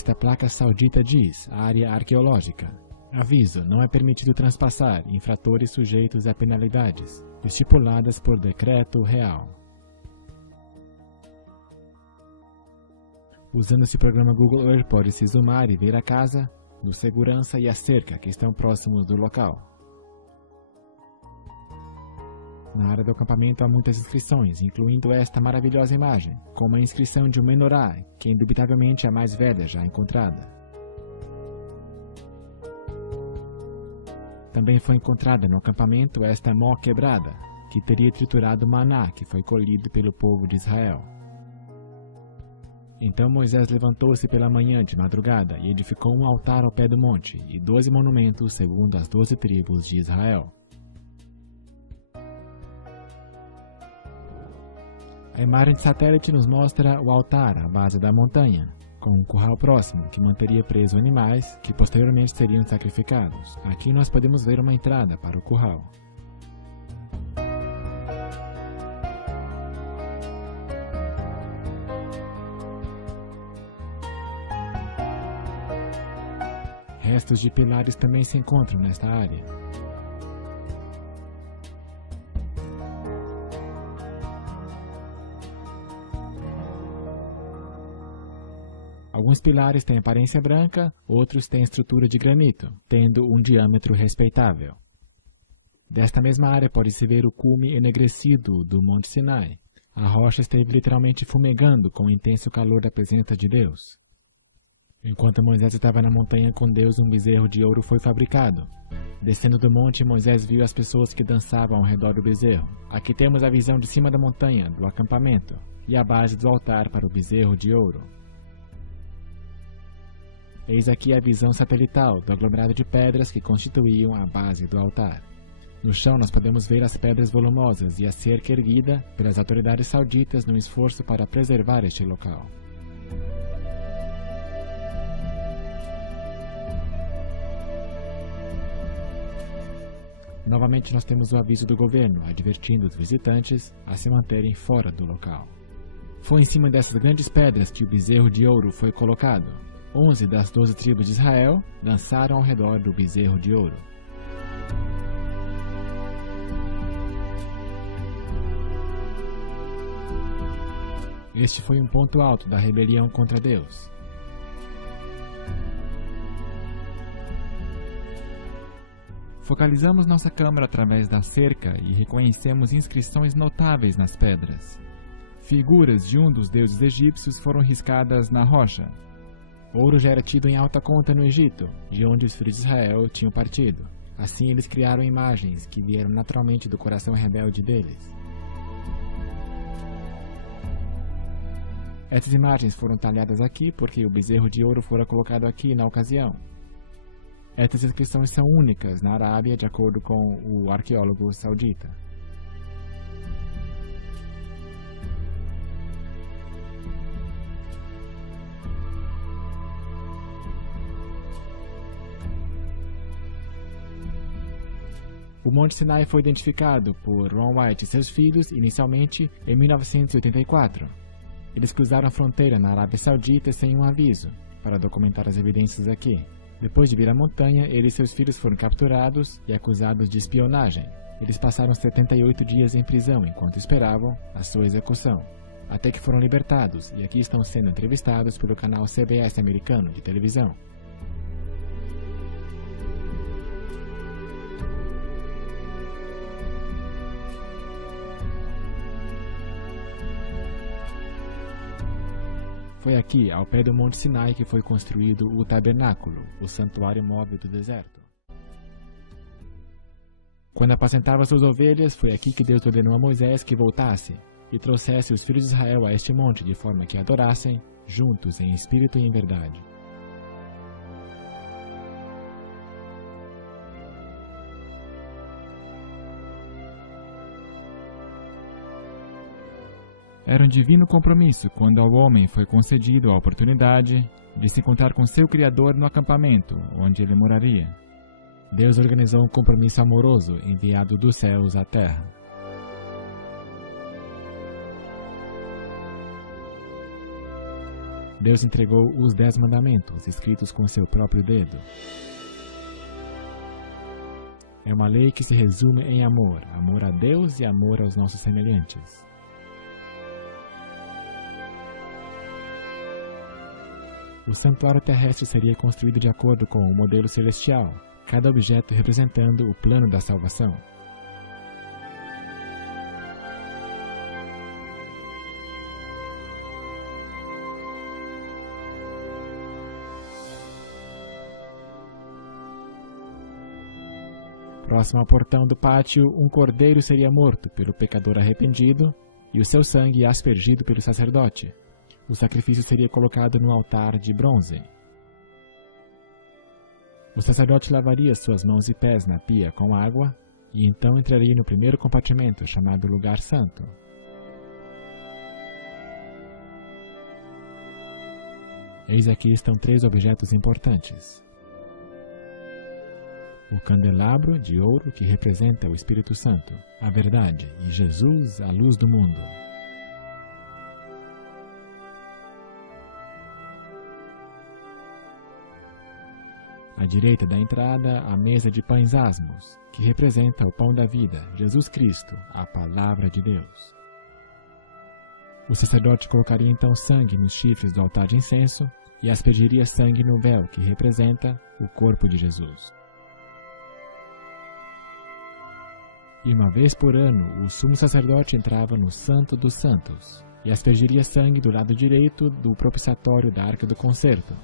Esta placa saudita diz, área arqueológica. Aviso, não é permitido transpassar infratores sujeitos a penalidades, estipuladas por decreto real. Usando esse programa Google Earth, pode-se zoomar e ver a casa, do segurança e a cerca que estão próximos do local. Na área do acampamento há muitas inscrições, incluindo esta maravilhosa imagem, como a inscrição de um menorá, que é indubitavelmente a mais velha já encontrada. Também foi encontrada no acampamento esta mó quebrada, que teria triturado maná que foi colhido pelo povo de Israel. Então Moisés levantou-se pela manhã de madrugada e edificou um altar ao pé do monte e 12 monumentos segundo as 12 tribos de Israel. A imagem de satélite nos mostra o altar à base da montanha, com um curral próximo que manteria presos animais que posteriormente seriam sacrificados. Aqui nós podemos ver uma entrada para o curral. Restos de pilares também se encontram nesta área. Alguns pilares têm aparência branca, outros têm estrutura de granito, tendo um diâmetro respeitável. Desta mesma área pode-se ver o cume enegrecido do Monte Sinai. A rocha esteve literalmente fumegando com o intenso calor da presença de Deus. Enquanto Moisés estava na montanha com Deus, um bezerro de ouro foi fabricado. Descendo do monte, Moisés viu as pessoas que dançavam ao redor do bezerro. Aqui temos a visão de cima da montanha, do acampamento, e a base do altar para o bezerro de ouro. Eis aqui a visão satelital do aglomerado de pedras que constituíam a base do altar. No chão nós podemos ver as pedras volumosas e a cerca erguida pelas autoridades sauditas no esforço para preservar este local. Novamente nós temos o aviso do governo advertindo os visitantes a se manterem fora do local. Foi em cima dessas grandes pedras que o bezerro de ouro foi colocado. 11 das 12 tribos de Israel dançaram ao redor do bezerro de ouro. Este foi um ponto alto da rebelião contra Deus. Focalizamos nossa câmera através da cerca e reconhecemos inscrições notáveis nas pedras. Figuras de um dos deuses egípcios foram riscadas na rocha. Ouro já era tido em alta conta no Egito, de onde os filhos de Israel tinham partido. Assim eles criaram imagens que vieram naturalmente do coração rebelde deles. Essas imagens foram talhadas aqui porque o bezerro de ouro fora colocado aqui na ocasião. Essas inscrições são únicas na Arábia, de acordo com o arqueólogo saudita. O Monte Sinai foi identificado por Ron White e seus filhos inicialmente em 1984. Eles cruzaram a fronteira na Arábia Saudita sem um aviso, para documentar as evidências aqui. Depois de vir à montanha, ele e seus filhos foram capturados e acusados de espionagem. Eles passaram 78 dias em prisão enquanto esperavam a sua execução, até que foram libertados e aqui estão sendo entrevistados pelo canal CBS americano de televisão. Foi aqui, ao pé do Monte Sinai, que foi construído o tabernáculo, o santuário móvel do deserto. Quando apacentava suas ovelhas, foi aqui que Deus ordenou a Moisés que voltasse e trouxesse os filhos de Israel a este monte, de forma que adorassem, juntos em espírito e em verdade. Era um divino compromisso quando ao homem foi concedido a oportunidade de se encontrar com seu Criador no acampamento, onde ele moraria. Deus organizou um compromisso amoroso enviado dos céus à terra. Deus entregou os 10 mandamentos, escritos com seu próprio dedo. É uma lei que se resume em amor, amor a Deus e amor aos nossos semelhantes. O santuário terrestre seria construído de acordo com o modelo celestial, cada objeto representando o plano da salvação. Próximo ao portão do pátio, um cordeiro seria morto pelo pecador arrependido e o seu sangue aspergido pelo sacerdote. O sacrifício seria colocado no altar de bronze. O sacerdote lavaria suas mãos e pés na pia com água e então entraria no primeiro compartimento, chamado Lugar Santo. Eis aqui estão 3 objetos importantes. O candelabro de ouro, que representa o Espírito Santo, a verdade, e Jesus, a luz do mundo. À direita da entrada, a mesa de pães asmos, que representa o pão da vida, Jesus Cristo, a palavra de Deus. O sacerdote colocaria então sangue nos chifres do altar de incenso e aspergiria sangue no véu, que representa o corpo de Jesus. E uma vez por ano, o sumo sacerdote entrava no Santo dos Santos e aspergiria sangue do lado direito do propiciatório da Arca do Concerto.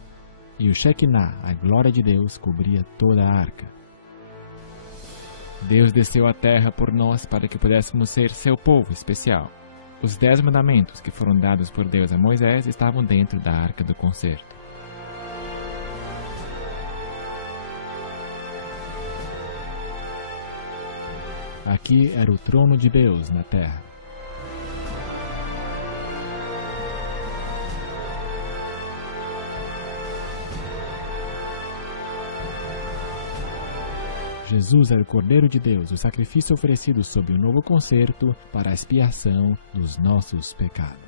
E o Shekinah, a glória de Deus, cobria toda a arca. Deus desceu à terra por nós para que pudéssemos ser seu povo especial. Os 10 mandamentos que foram dados por Deus a Moisés estavam dentro da Arca do Concerto. Aqui era o trono de Deus na terra. Jesus era o Cordeiro de Deus, o sacrifício oferecido sob o novo concerto para a expiação dos nossos pecados.